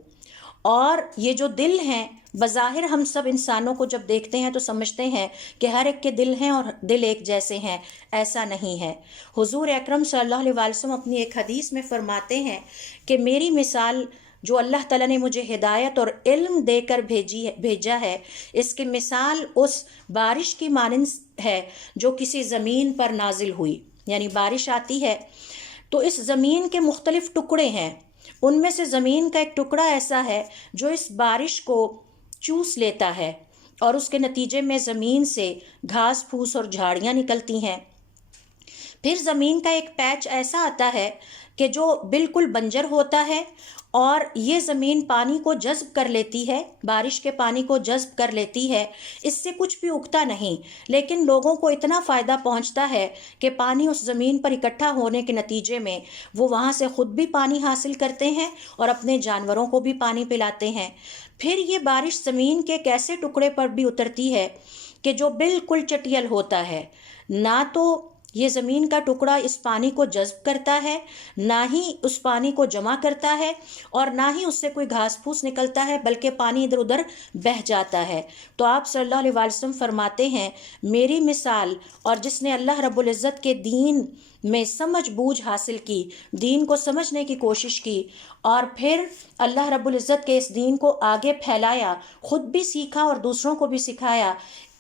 اور یہ جو دل ہیں، بظاہر ہم سب انسانوں کو جب دیکھتے ہیں تو سمجھتے ہیں کہ ہر ایک کے دل ہیں اور دل ایک جیسے ہیں، ایسا نہیں ہے۔ حضور اکرم صلی اللہ علیہ وسلم اپنی ایک حدیث میں فرماتے ہیں کہ میری مثال جو اللہ تعالیٰ نے مجھے ہدایت اور علم دے کر بھیجا ہے، اس کی مثال اس بارش کی مانند ہے جو کسی زمین پر نازل ہوئی۔ یعنی بارش آتی ہے تو اس زمین کے مختلف ٹکڑے ہیں، ان میں سے زمین کا ایک ٹکڑا ایسا ہے جو اس بارش کو چوس لیتا ہے، اور اس کے نتیجے میں زمین سے گھاس پھوس اور جھاڑیاں نکلتی ہیں۔ پھر زمین کا ایک پیچ ایسا آتا ہے کہ جو بالکل بنجر ہوتا ہے، اور یہ زمین پانی کو جذب کر لیتی ہے، بارش کے پانی کو جذب کر لیتی ہے، اس سے کچھ بھی اگتا نہیں، لیکن لوگوں کو اتنا فائدہ پہنچتا ہے کہ پانی اس زمین پر اکٹھا ہونے کے نتیجے میں وہ وہاں سے خود بھی پانی حاصل کرتے ہیں اور اپنے جانوروں کو بھی پانی پلاتے ہیں۔ پھر یہ بارش زمین کے ایک ایسے ٹکڑے پر بھی اترتی ہے کہ جو بالکل چٹیل ہوتا ہے، نہ تو یہ زمین کا ٹکڑا اس پانی کو جذب کرتا ہے، نہ ہی اس پانی کو جمع کرتا ہے، اور نہ ہی اس سے کوئی گھاس پھوس نکلتا ہے، بلکہ پانی ادھر ادھر بہہ جاتا ہے۔ تو آپ صلی اللہ علیہ وسلم فرماتے ہیں میری مثال اور جس نے اللہ رب العزت کے دین میں سمجھ بوجھ حاصل کی، دین کو سمجھنے کی کوشش کی، اور پھر اللہ رب العزت کے اس دین کو آگے پھیلایا، خود بھی سیکھا اور دوسروں کو بھی سکھایا،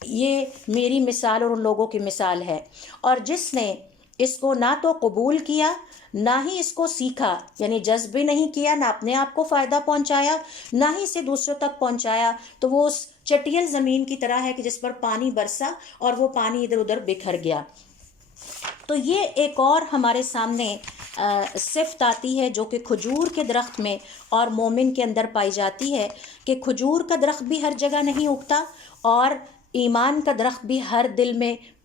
یہ میری مثال اور ان لوگوں کی مثال ہے۔ اور جس نے اس کو نہ تو قبول کیا، نہ ہی اس کو سیکھا، یعنی جذب بھی نہیں کیا، نہ اپنے آپ کو فائدہ پہنچایا، نہ ہی اسے دوسروں تک پہنچایا، تو وہ اس چٹیل زمین کی طرح ہے کہ جس پر پانی برسا اور وہ پانی ادھر ادھر بکھر گیا۔ تو یہ ایک اور ہمارے سامنے صفت آتی ہے جو کہ کھجور کے درخت میں اور مومن کے اندر پائی جاتی ہے کہ کھجور کا درخت بھی ہر جگہ نہیں اگتا، اور ایمان کا درخت بھی ہر دل میں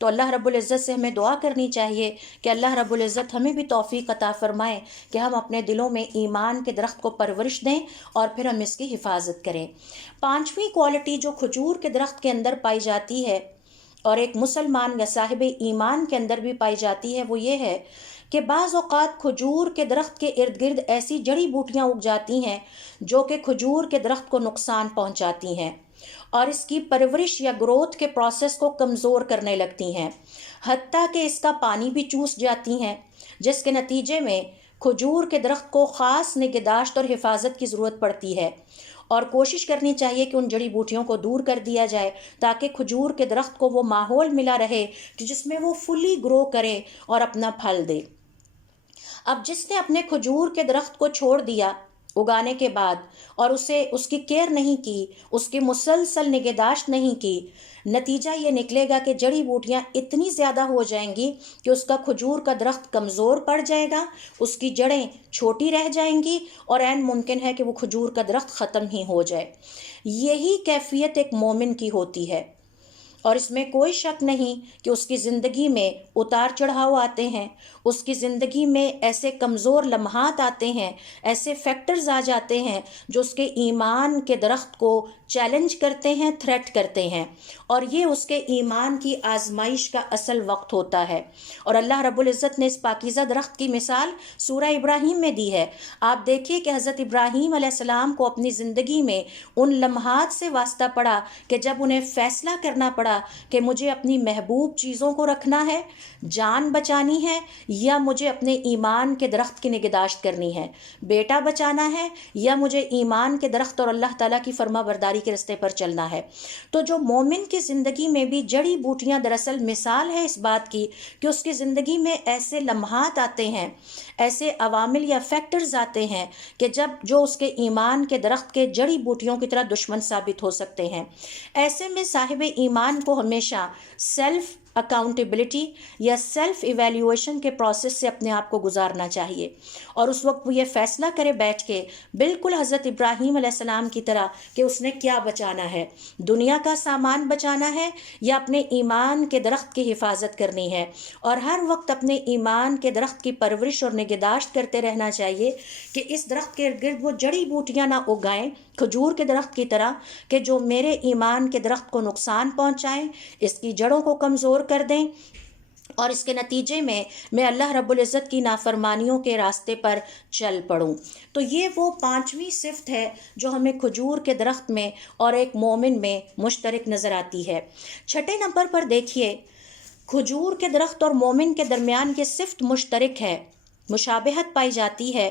تو اللہ رب العزت سے ہمیں دعا کرنی چاہیے کہ اللہ رب العزت ہمیں بھی توفیق عطا فرمائے کہ ہم اپنے دلوں میں ایمان کے درخت کو پرورش دیں اور پھر ہم اس کی حفاظت کریں۔ پانچویں کوالٹی جو کھجور کے درخت کے اندر پائی جاتی ہے اور ایک مسلمان یا صاحب ایمان کے اندر بھی پائی جاتی ہے، وہ یہ ہے کہ بعض اوقات کھجور کے درخت کے ارد گرد ایسی جڑی بوٹیاں اگ جاتی ہیں جو کہ کھجور کے درخت کو نقصان پہنچاتی ہیں اور اس کی پرورش یا گروتھ کے پروسیس کو کمزور کرنے لگتی ہیں، حتیٰ کہ اس کا پانی بھی چوس جاتی ہیں، جس کے نتیجے میں کھجور کے درخت کو خاص نگہداشت اور حفاظت کی ضرورت پڑتی ہے، اور کوشش کرنی چاہیے کہ ان جڑی بوٹیوں کو دور کر دیا جائے تاکہ کھجور کے درخت کو وہ ماحول ملا رہے کہ جس میں وہ فلی گرو کرے اور اپنا پھل دے۔ اب جس نے اپنے کھجور کے درخت کو چھوڑ دیا اگانے کے بعد اور اس کی کیئر نہیں کی، اس کی مسلسل نگہداشت نہیں کی، نتیجہ یہ نکلے گا کہ جڑی بوٹیاں اتنی زیادہ ہو جائیں گی کہ اس کا کھجور کا درخت کمزور پڑ جائے گا، اس کی جڑیں چھوٹی رہ جائیں گی اور عین ممکن ہے کہ وہ کھجور کا درخت ختم ہی ہو جائے۔ یہی کیفیت ایک مومن کی ہوتی ہے، اور اس میں کوئی شک نہیں کہ اس کی زندگی میں اتار چڑھاؤ آتے ہیں، اس کی زندگی میں ایسے کمزور لمحات آتے ہیں، ایسے فیکٹرز آ جاتے ہیں جو اس کے ایمان کے درخت کو چیلنج کرتے ہیں، تھریٹ کرتے ہیں، اور یہ اس کے ایمان کی آزمائش کا اصل وقت ہوتا ہے۔ اور اللہ رب العزت نے اس پاکیزہ درخت کی مثال سورہ ابراہیم میں دی ہے۔ آپ دیکھیے کہ حضرت ابراہیم علیہ السلام کو اپنی زندگی میں ان لمحات سے واسطہ پڑا کہ جب انہیں فیصلہ کرنا پڑا کہ مجھے اپنی محبوب چیزوں کو رکھنا ہے، جان بچانی ہے، یا مجھے اپنے ایمان کے درخت کی نگہداشت کرنی ہے، بیٹا بچانا ہے یا مجھے ایمان کے درخت اور اللہ تعالیٰ کی فرما برداری کے راستے پر چلنا ہے۔ تو جو مومن کی زندگی میں بھی جڑی بوٹیاں دراصل مثال ہے اس بات کی کہ اس کی زندگی میں ایسے لمحات آتے ہیں، ایسے عوامل یا فیکٹرز آتے ہیں کہ جو اس کے ایمان کے درخت کے جڑی بوٹیوں کی طرح دشمن ثابت ہو سکتے ہیں۔ ایسے میں صاحب ایمان کو ہمیشہ سیلف اکاؤنٹیبلٹی یا سیلف ایویلیویشن کے پروسیس سے اپنے آپ کو گزارنا چاہیے، اور اس وقت وہ یہ فیصلہ کرے بیٹھ کے بالکل حضرت ابراہیم علیہ السلام کی طرح کہ اس نے کیا بچانا ہے، دنیا کا سامان بچانا ہے یا اپنے ایمان کے درخت کی حفاظت کرنی ہے، اور ہر وقت اپنے ایمان کے درخت کی پرورش اور نگہداشت کرتے رہنا چاہیے کہ اس درخت کے ارد گرد وہ جڑی بوٹیاں نہ اگائیں کھجور کے درخت کی طرح کہ جو میرے ایمان کے درخت کو نقصان پہنچائیں، اس کی جڑوں کو کمزور کر دیں، اور اس کے نتیجے میں اللہ رب العزت کی نافرمانیوں کے راستے پر چل پڑوں۔ تو یہ وہ پانچویں صفت ہے جو ہمیں کھجور کے درخت میں اور ایک مومن میں مشترک نظر آتی ہے۔ چھٹے نمبر پر دیکھیے، کھجور کے درخت اور مومن کے درمیان یہ صفت مشترک ہے، مشابہت پائی جاتی ہے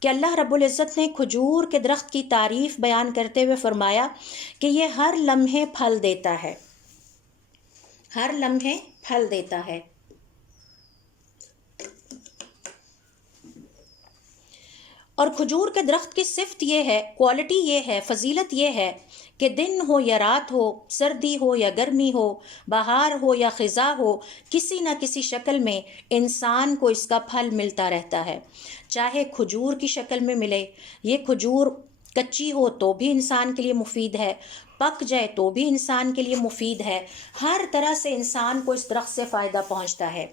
کہ اللہ رب العزت نے کھجور کے درخت کی تعریف بیان کرتے ہوئے فرمایا کہ یہ ہر لمحے پھل دیتا ہے، ہر لمحے پھل دیتا ہے۔ اور کھجور کے درخت کی صفت یہ ہے، کوالٹی یہ ہے، فضیلت یہ ہے کہ دن ہو یا رات ہو، سردی ہو یا گرمی ہو، بہار ہو یا خزاں ہو، کسی نہ کسی شکل میں انسان کو اس کا پھل ملتا رہتا ہے، چاہے کھجور کی شکل میں ملے، یہ کھجور کچی ہو تو بھی انسان کے لیے مفید ہے، پک جائے تو بھی انسان کے لیے مفید ہے، ہر طرح سے انسان کو اس درخت سے فائدہ پہنچتا ہے۔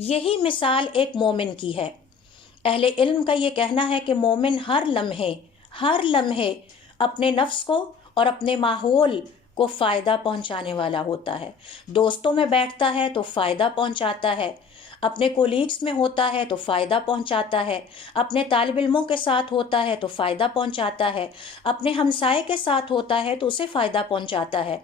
یہی مثال ایک مومن کی ہے۔ اہل علم کا یہ کہنا ہے کہ مومن ہر لمحے اپنے نفس کو اور اپنے ماحول کو فائدہ پہنچانے والا ہوتا ہے۔ دوستوں میں بیٹھتا ہے تو فائدہ پہنچاتا ہے، اپنے کولیگز میں ہوتا ہے تو فائدہ پہنچاتا ہے، اپنے طالب علموں کے ساتھ ہوتا ہے تو فائدہ پہنچاتا ہے، اپنے ہمسائے کے ساتھ ہوتا ہے تو اسے فائدہ پہنچاتا ہے،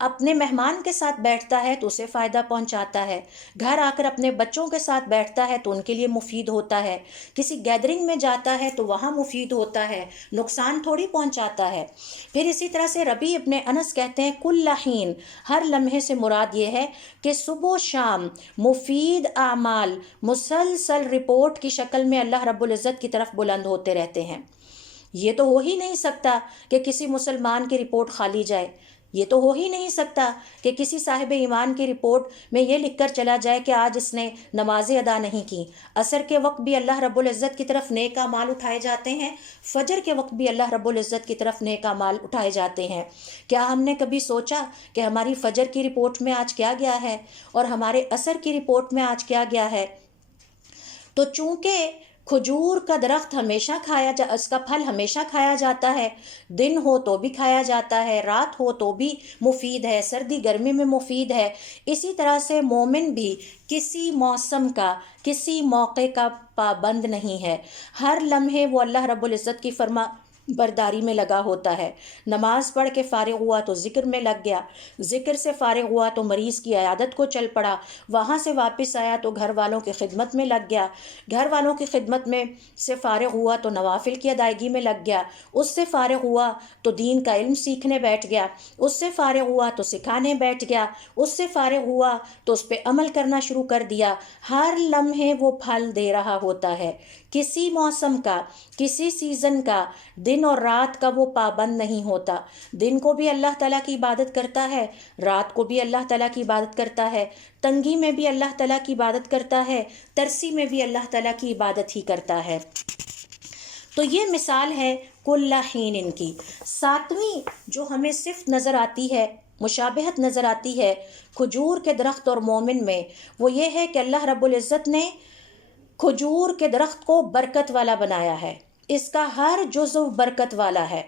اپنے مہمان کے ساتھ بیٹھتا ہے تو اسے فائدہ پہنچاتا ہے، گھر آ کر اپنے بچوں کے ساتھ بیٹھتا ہے تو ان کے لیے مفید ہوتا ہے، کسی گیدرنگ میں جاتا ہے تو وہاں مفید ہوتا ہے، نقصان تھوڑی پہنچاتا ہے۔ پھر اسی طرح سے ربیع ابن انس کہتے ہیں کل حین، ہر لمحے سے مراد یہ ہے کہ صبح و شام مفید اعمال مسلسل رپورٹ کی شکل میں اللہ رب العزت کی طرف بلند ہوتے رہتے ہیں۔ یہ تو ہو ہی نہیں سکتا کہ کسی مسلمان کی رپورٹ خالی جائے، یہ تو ہو ہی نہیں سکتا کہ کسی صاحب ایمان کی رپورٹ میں یہ لکھ کر چلا جائے کہ آج اس نے نمازیں ادا نہیں کی۔ عصر کے وقت بھی اللہ رب العزت کی طرف نیک اعمال اٹھائے جاتے ہیں، فجر کے وقت بھی اللہ رب العزت کی طرف نیک اعمال اٹھائے جاتے ہیں۔ کیا ہم نے کبھی سوچا کہ ہماری فجر کی رپورٹ میں آج کیا گیا ہے اور ہمارے عصر کی رپورٹ میں آج کیا گیا ہے؟ تو چونکہ کھجور کا درخت ہمیشہ اس کا پھل ہمیشہ کھایا جاتا ہے، دن ہو تو بھی کھایا جاتا ہے، رات ہو تو بھی مفید ہے، سردی گرمی میں مفید ہے، اسی طرح سے مومن بھی کسی موسم کا، کسی موقع کا پابند نہیں ہے۔ ہر لمحے وہ اللہ رب العزت کی فرما برداری میں لگا ہوتا ہے۔ نماز پڑھ کے فارغ ہوا تو ذکر میں لگ گیا، ذکر سے فارغ ہوا تو مریض کی عیادت کو چل پڑا، وہاں سے واپس آیا تو گھر والوں کی خدمت میں لگ گیا، گھر والوں کی خدمت میں سے فارغ ہوا تو نوافل کی ادائیگی میں لگ گیا، اس سے فارغ ہوا تو دین کا علم سیکھنے بیٹھ گیا، اس سے فارغ ہوا تو سکھانے بیٹھ گیا، اس سے فارغ ہوا تو اس پہ عمل کرنا شروع کر دیا۔ ہر لمحے وہ پھل دے رہا ہوتا ہے۔ کسی موسم کا، کسی سیزن کا، دن اور رات کا وہ پابند نہیں ہوتا۔ دن کو بھی اللہ تعالیٰ کی عبادت کرتا ہے، رات کو بھی اللہ تعالیٰ کی عبادت کرتا ہے، تنگی میں بھی اللہ تعالیٰ کی عبادت کرتا ہے، ترسی میں بھی اللہ تعالیٰ کی عبادت ہی کرتا ہے۔ تو یہ مثال ہے کل حین ان کی۔ ساتویں جو ہمیں صفت نظر آتی ہے، مشابہت نظر آتی ہے کھجور کے درخت اور مومن میں، وہ یہ ہے کہ اللہ رب العزت نے کھجور کے درخت کو برکت والا بنایا ہے، اس کا ہر جزو برکت والا ہے۔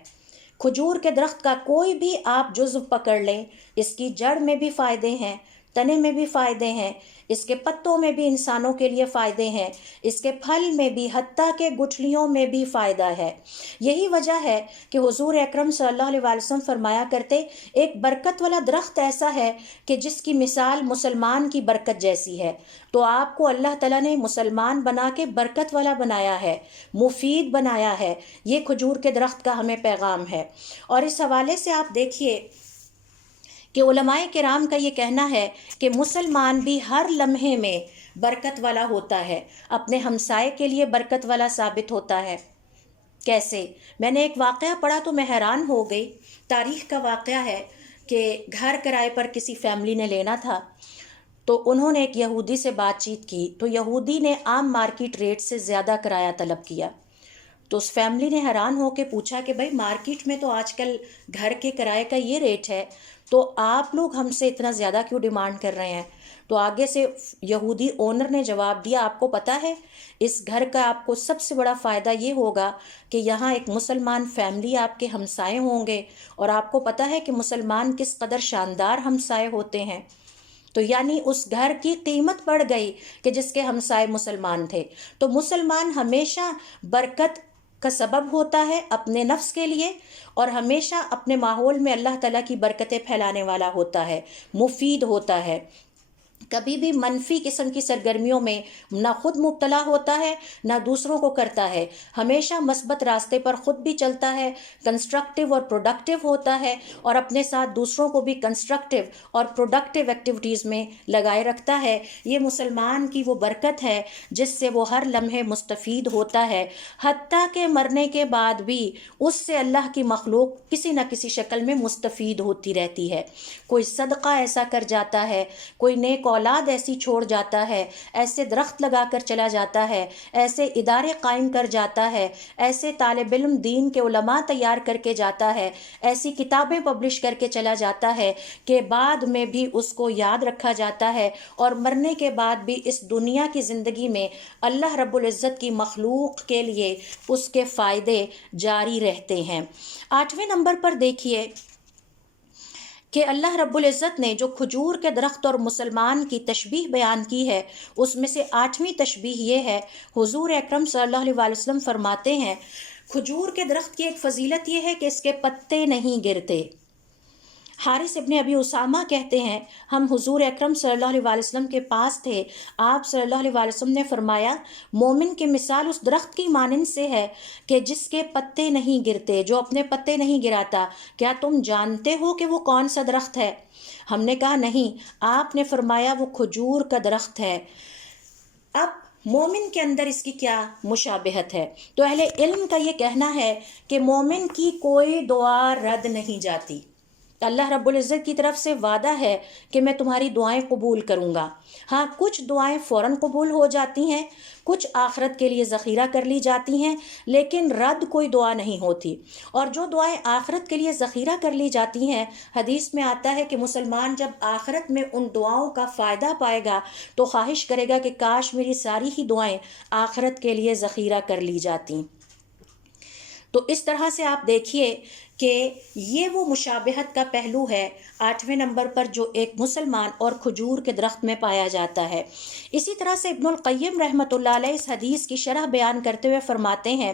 کھجور کے درخت کا کوئی بھی آپ جزو پکڑ لیں، اس کی جڑ میں بھی فائدے ہیں، تنے میں بھی فائدے ہیں، اس کے پتوں میں بھی انسانوں کے لیے فائدے ہیں، اس کے پھل میں بھی، حتیٰ کہ گٹھلیوں میں بھی فائدہ ہے۔ یہی وجہ ہے کہ حضور اکرم صلی اللہ علیہ وسلم فرمایا کرتے، ایک برکت والا درخت ایسا ہے کہ جس کی مثال مسلمان کی برکت جیسی ہے۔ تو آپ کو اللہ تعالیٰ نے مسلمان بنا کے برکت والا بنایا ہے، مفید بنایا ہے۔ یہ کھجور کے درخت کا ہمیں پیغام ہے۔ اور اس حوالے سے آپ دیکھیے کہ علماء کرام کا یہ کہنا ہے کہ مسلمان بھی ہر لمحے میں برکت والا ہوتا ہے، اپنے ہمسائے کے لیے برکت والا ثابت ہوتا ہے۔ کیسے؟ میں نے ایک واقعہ پڑھا تو میں حیران ہو گئی۔ تاریخ کا واقعہ ہے کہ گھر کرائے پر کسی فیملی نے لینا تھا، تو انہوں نے ایک یہودی سے بات چیت کی، تو یہودی نے عام مارکیٹ ریٹ سے زیادہ کرایہ طلب کیا۔ تو اس فیملی نے حیران ہو کے پوچھا کہ بھائی مارکیٹ میں تو آج کل گھر کے کرائے کا یہ ریٹ ہے، تو آپ لوگ ہم سے اتنا زیادہ کیوں ڈیمانڈ کر رہے ہیں؟ تو آگے سے یہودی اونر نے جواب دیا، آپ کو پتہ ہے اس گھر کا آپ کو سب سے بڑا فائدہ یہ ہوگا کہ یہاں ایک مسلمان فیملی آپ کے ہمسائے ہوں گے، اور آپ کو پتہ ہے کہ مسلمان کس قدر شاندار ہمسائے ہوتے ہیں۔ تو یعنی اس گھر کی قیمت بڑھ گئی کہ جس کے ہمسائے مسلمان تھے۔ تو مسلمان ہمیشہ برکت کا سبب ہوتا ہے اپنے نفس کے لیے، اور ہمیشہ اپنے ماحول میں اللہ تعالیٰ کی برکتیں پھیلانے والا ہوتا ہے، مفید ہوتا ہے۔ کبھی بھی منفی قسم کی سرگرمیوں میں نہ خود مبتلا ہوتا ہے، نہ دوسروں کو کرتا ہے، ہمیشہ مثبت راستے پر خود بھی چلتا ہے، کنسٹرکٹیو اور پروڈکٹیو ہوتا ہے، اور اپنے ساتھ دوسروں کو بھی کنسٹرکٹیو اور پروڈکٹیو ایکٹیویٹیز میں لگائے رکھتا ہے۔ یہ مسلمان کی وہ برکت ہے جس سے وہ ہر لمحے مستفید ہوتا ہے، حتیٰ کہ مرنے کے بعد بھی اس سے اللہ کی مخلوق کسی نہ کسی شکل میں مستفید ہوتی رہتی ہے۔ کوئی صدقہ ایسا کر جاتا ہے، کوئی نیک اولاد ایسی چھوڑ جاتا ہے، ایسے درخت لگا کر چلا جاتا ہے، ایسے ادارے قائم کر جاتا ہے، ایسے طالب علم دین کے علماء تیار کر کے جاتا ہے، ایسی کتابیں پبلش کر کے چلا جاتا ہے کہ بعد میں بھی اس کو یاد رکھا جاتا ہے، اور مرنے کے بعد بھی اس دنیا کی زندگی میں اللہ رب العزت کی مخلوق کے لیے اس کے فائدے جاری رہتے ہیں۔ 8ویں نمبر پر دیکھیے کہ اللہ رب العزت نے جو کھجور کے درخت اور مسلمان کی تشبیہ بیان کی ہے، اس میں سے 8ویں تشبیہ یہ ہے، حضور اکرم صلی اللہ علیہ وسلم فرماتے ہیں کھجور کے درخت کی ایک فضیلت یہ ہے کہ اس کے پتے نہیں گرتے۔ حارث ابن ابی اسامہ کہتے ہیں ہم حضور اکرم صلی اللہ علیہ وسلم کے پاس تھے، آپ صلی اللہ علیہ وسلم نے فرمایا مومن کی مثال اس درخت کی مانند سے ہے کہ جس کے پتے نہیں گرتے، جو اپنے پتے نہیں گراتا۔ کیا تم جانتے ہو کہ وہ کون سا درخت ہے؟ ہم نے کہا نہیں۔ آپ نے فرمایا وہ کھجور کا درخت ہے۔ اب مومن کے اندر اس کی کیا مشابہت ہے؟ تو اہل علم کا یہ کہنا ہے کہ مومن کی کوئی دعا رد نہیں جاتی، اللہ رب العزت کی طرف سے وعدہ ہے کہ میں تمہاری دعائیں قبول کروں گا۔ ہاں، کچھ دعائیں فوراً قبول ہو جاتی ہیں، کچھ آخرت کے لیے ذخیرہ کر لی جاتی ہیں، لیکن رد کوئی دعا نہیں ہوتی۔ اور جو دعائیں آخرت کے لیے ذخیرہ کر لی جاتی ہیں، حدیث میں آتا ہے کہ مسلمان جب آخرت میں ان دعاؤں کا فائدہ پائے گا تو خواہش کرے گا کہ کاش میری ساری ہی دعائیں آخرت کے لیے ذخیرہ کر لی جاتی۔ تو اس طرح سے آپ دیکھیے کہ یہ وہ مشابہت کا پہلو ہے 8ویں نمبر پر جو ایک مسلمان اور کھجور کے درخت میں پایا جاتا ہے۔ اسی طرح سے ابن القیم رحمۃ اللہ علیہ اس حدیث کی شرح بیان کرتے ہوئے فرماتے ہیں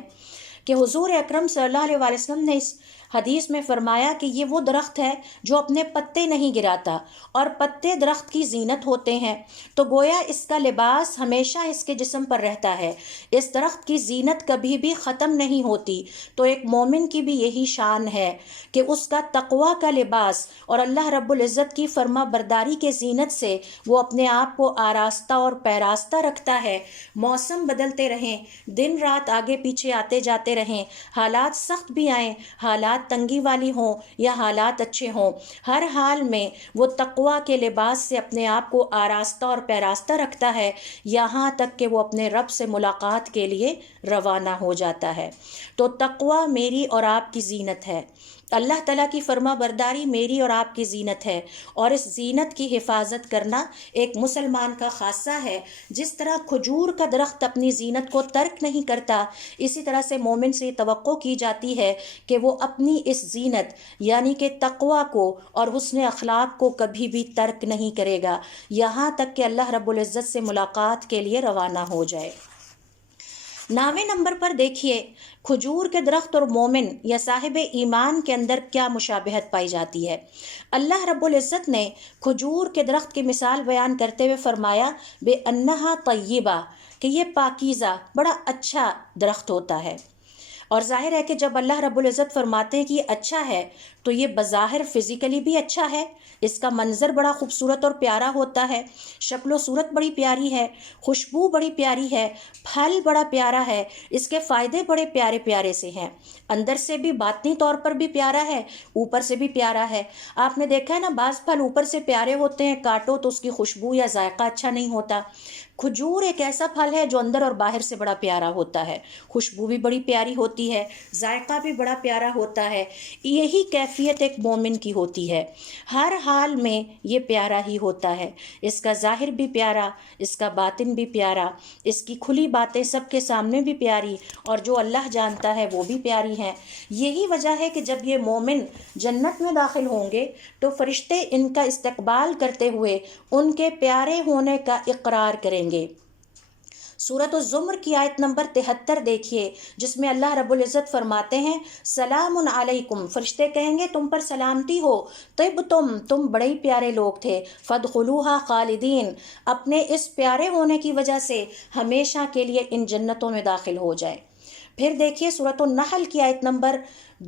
کہ حضور اکرم صلی اللہ علیہ وسلم نے اس حدیث میں فرمایا کہ یہ وہ درخت ہے جو اپنے پتے نہیں گراتا، اور پتے درخت کی زینت ہوتے ہیں، تو گویا اس کا لباس ہمیشہ اس کے جسم پر رہتا ہے۔ اس درخت کی زینت کبھی بھی ختم نہیں ہوتی۔ تو ایک مومن کی بھی یہی شان ہے کہ اس کا تقوی کا لباس اور اللہ رب العزت کی فرما برداری کے زینت سے وہ اپنے آپ کو آراستہ اور پیراستہ رکھتا ہے۔ موسم بدلتے رہیں، دن رات آگے پیچھے آتے جاتے رہیں، حالات سخت بھی آئیں، حالات تنگی والی ہوں یا حالات اچھے ہوں، ہر حال میں وہ تقوی کے لباس سے اپنے آپ کو آراستہ اور پیراستہ رکھتا ہے، یہاں تک کہ وہ اپنے رب سے ملاقات کے لیے روانہ ہو جاتا ہے۔ تو تقوی میری اور آپ کی زینت ہے، اللہ تعالیٰ کی فرما برداری میری اور آپ کی زینت ہے، اور اس زینت کی حفاظت کرنا ایک مسلمان کا خاصہ ہے۔ جس طرح کھجور کا درخت اپنی زینت کو ترک نہیں کرتا، اسی طرح سے مومن سے توقع کی جاتی ہے کہ وہ اپنی اس زینت یعنی کہ تقوی کو اور حسن اخلاق کو کبھی بھی ترک نہیں کرے گا، یہاں تک کہ اللہ رب العزت سے ملاقات کے لیے روانہ ہو جائے۔ 9ویں نمبر پر دیکھیے کھجور کے درخت اور مومن یا صاحب ایمان کے اندر کیا مشابہت پائی جاتی ہے۔ اللہ رب العزت نے کھجور کے درخت کی مثال بیان کرتے ہوئے فرمایا بے انہا طیبہ، کہ یہ پاکیزہ بڑا اچھا درخت ہوتا ہے۔ اور ظاہر ہے کہ جب اللہ رب العزت فرماتے ہیں کہ یہ اچھا ہے تو یہ بظاہر فزیکلی بھی اچھا ہے، اس کا منظر بڑا خوبصورت اور پیارا ہوتا ہے، شکل و صورت بڑی پیاری ہے، خوشبو بڑی پیاری ہے، پھل بڑا پیارا ہے، اس کے فائدے بڑے پیارے پیارے سے ہیں، اندر سے بھی باطنی طور پر بھی پیارا ہے، اوپر سے بھی پیارا ہے۔ آپ نے دیکھا ہے نا، بعض پھل اوپر سے پیارے ہوتے ہیں، کاٹو تو اس کی خوشبو یا ذائقہ اچھا نہیں ہوتا۔ کھجور ایک ایسا پھل ہے جو اندر اور باہر سے بڑا پیارا ہوتا ہے، خوشبو بھی بڑی پیاری ہوتی ہے، ذائقہ بھی بڑا پیارا ہوتا ہے۔ یہی کیفیت ایک مومن کی ہوتی ہے، ہر حال میں یہ پیارا ہی ہوتا ہے، اس کا ظاہر بھی پیارا، اس کا باطن بھی پیارا، اس کی کھلی باتیں سب کے سامنے بھی پیاری، اور جو اللہ جانتا ہے وہ بھی پیاری ہیں۔ یہی وجہ ہے کہ جب یہ مومن جنت میں داخل ہوں گے تو فرشتے ان کا استقبال کرتے ہوئے ان کے پیارے ہونے کا اقرار کریں گے۔ سورۃ الزمر کی آیت نمبر 73 دیکھیے، جس میں اللہ رب العزت فرماتے ہیں سلام علیکم، فرشتے کہیں گے تم پر سلامتی ہو، تم بڑے ہی پیارے لوگ تھے، فادخلوہا خالدین، اپنے اس پیارے ہونے کی وجہ سے ہمیشہ کے لیے ان جنتوں میں داخل ہو جائے۔ پھر دیکھیے سورۃ النحل کی آیت نمبر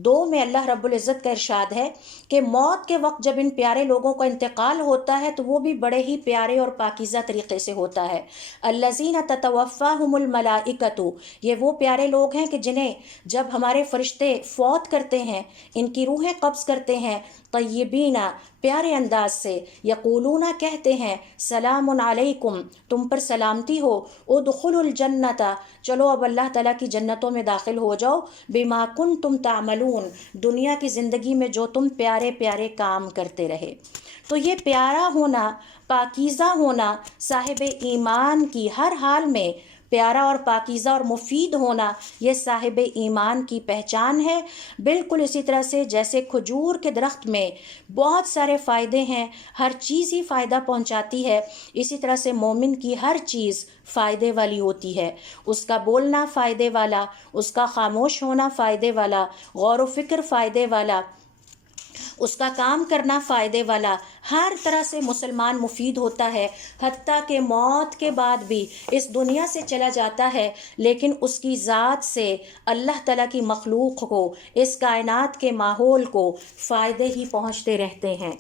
2 میں اللہ رب العزت کا ارشاد ہے کہ موت کے وقت جب ان پیارے لوگوں کا انتقال ہوتا ہے تو وہ بھی بڑے ہی پیارے اور پاکیزہ طریقے سے ہوتا ہے۔ الذین تتوفاہم الملائکۃ، یہ وہ پیارے لوگ ہیں کہ جنہیں جب ہمارے فرشتے فوت کرتے ہیں، ان کی روحیں قبض کرتے ہیں، طیبین، پیارے انداز سے، یقولون، کہتے ہیں، سلام علیکم، تم پر سلامتی ہو، ادخلوا الجنت، چلو اب اللہ تعالیٰ کی جنتوں میں داخل ہو جاؤ، بما کنتم تعملون، دنیا کی زندگی میں جو تم پیارے پیارے کام کرتے رہے۔ تو یہ پیارا ہونا، پاکیزہ ہونا، صاحب ایمان کی ہر حال میں پیارا اور پاکیزہ اور مفید ہونا، یہ صاحب ایمان کی پہچان ہے۔ بالکل اسی طرح سے جیسے کھجور کے درخت میں بہت سارے فائدے ہیں، ہر چیز ہی فائدہ پہنچاتی ہے، اسی طرح سے مومن کی ہر چیز فائدے والی ہوتی ہے، اس کا بولنا فائدے والا، اس کا خاموش ہونا فائدے والا، غور و فکر فائدے والا، اس کا کام کرنا فائدے والا، ہر طرح سے مسلمان مفید ہوتا ہے، حتیٰ کہ موت کے بعد بھی اس دنیا سے چلا جاتا ہے لیکن اس کی ذات سے اللہ تعالیٰ کی مخلوق کو، اس کائنات کے ماحول کو فائدے ہی پہنچتے رہتے ہیں۔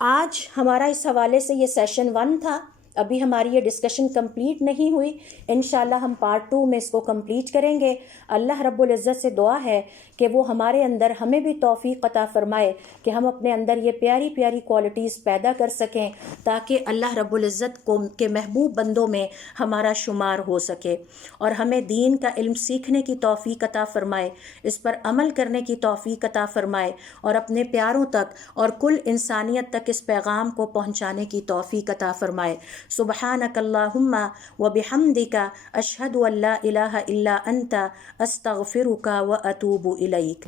آج ہمارا اس حوالے سے یہ سیشن 1 تھا۔ ابھی ہماری یہ ڈسکشن کمپلیٹ نہیں ہوئی، انشاءاللہ ہم پارٹ 2 میں اس کو کمپلیٹ کریں گے۔ اللہ رب العزت سے دعا ہے کہ وہ ہمارے اندر ہمیں بھی توفیق عطا فرمائے کہ ہم اپنے اندر یہ پیاری پیاری کوالٹیز پیدا کر سکیں، تاکہ اللہ رب العزت کو کے محبوب بندوں میں ہمارا شمار ہو سکے، اور ہمیں دین کا علم سیکھنے کی توفیق عطا فرمائے، اس پر عمل کرنے کی توفیق عطا فرمائے، اور اپنے پیاروں تک اور کل انسانیت تک اس پیغام کو پہنچانے کی توفیق عطا فرمائے۔ سبحانک اللہم و بحمدک اشہد ان لا الہ الا انت استغفرک و اتوب الیک۔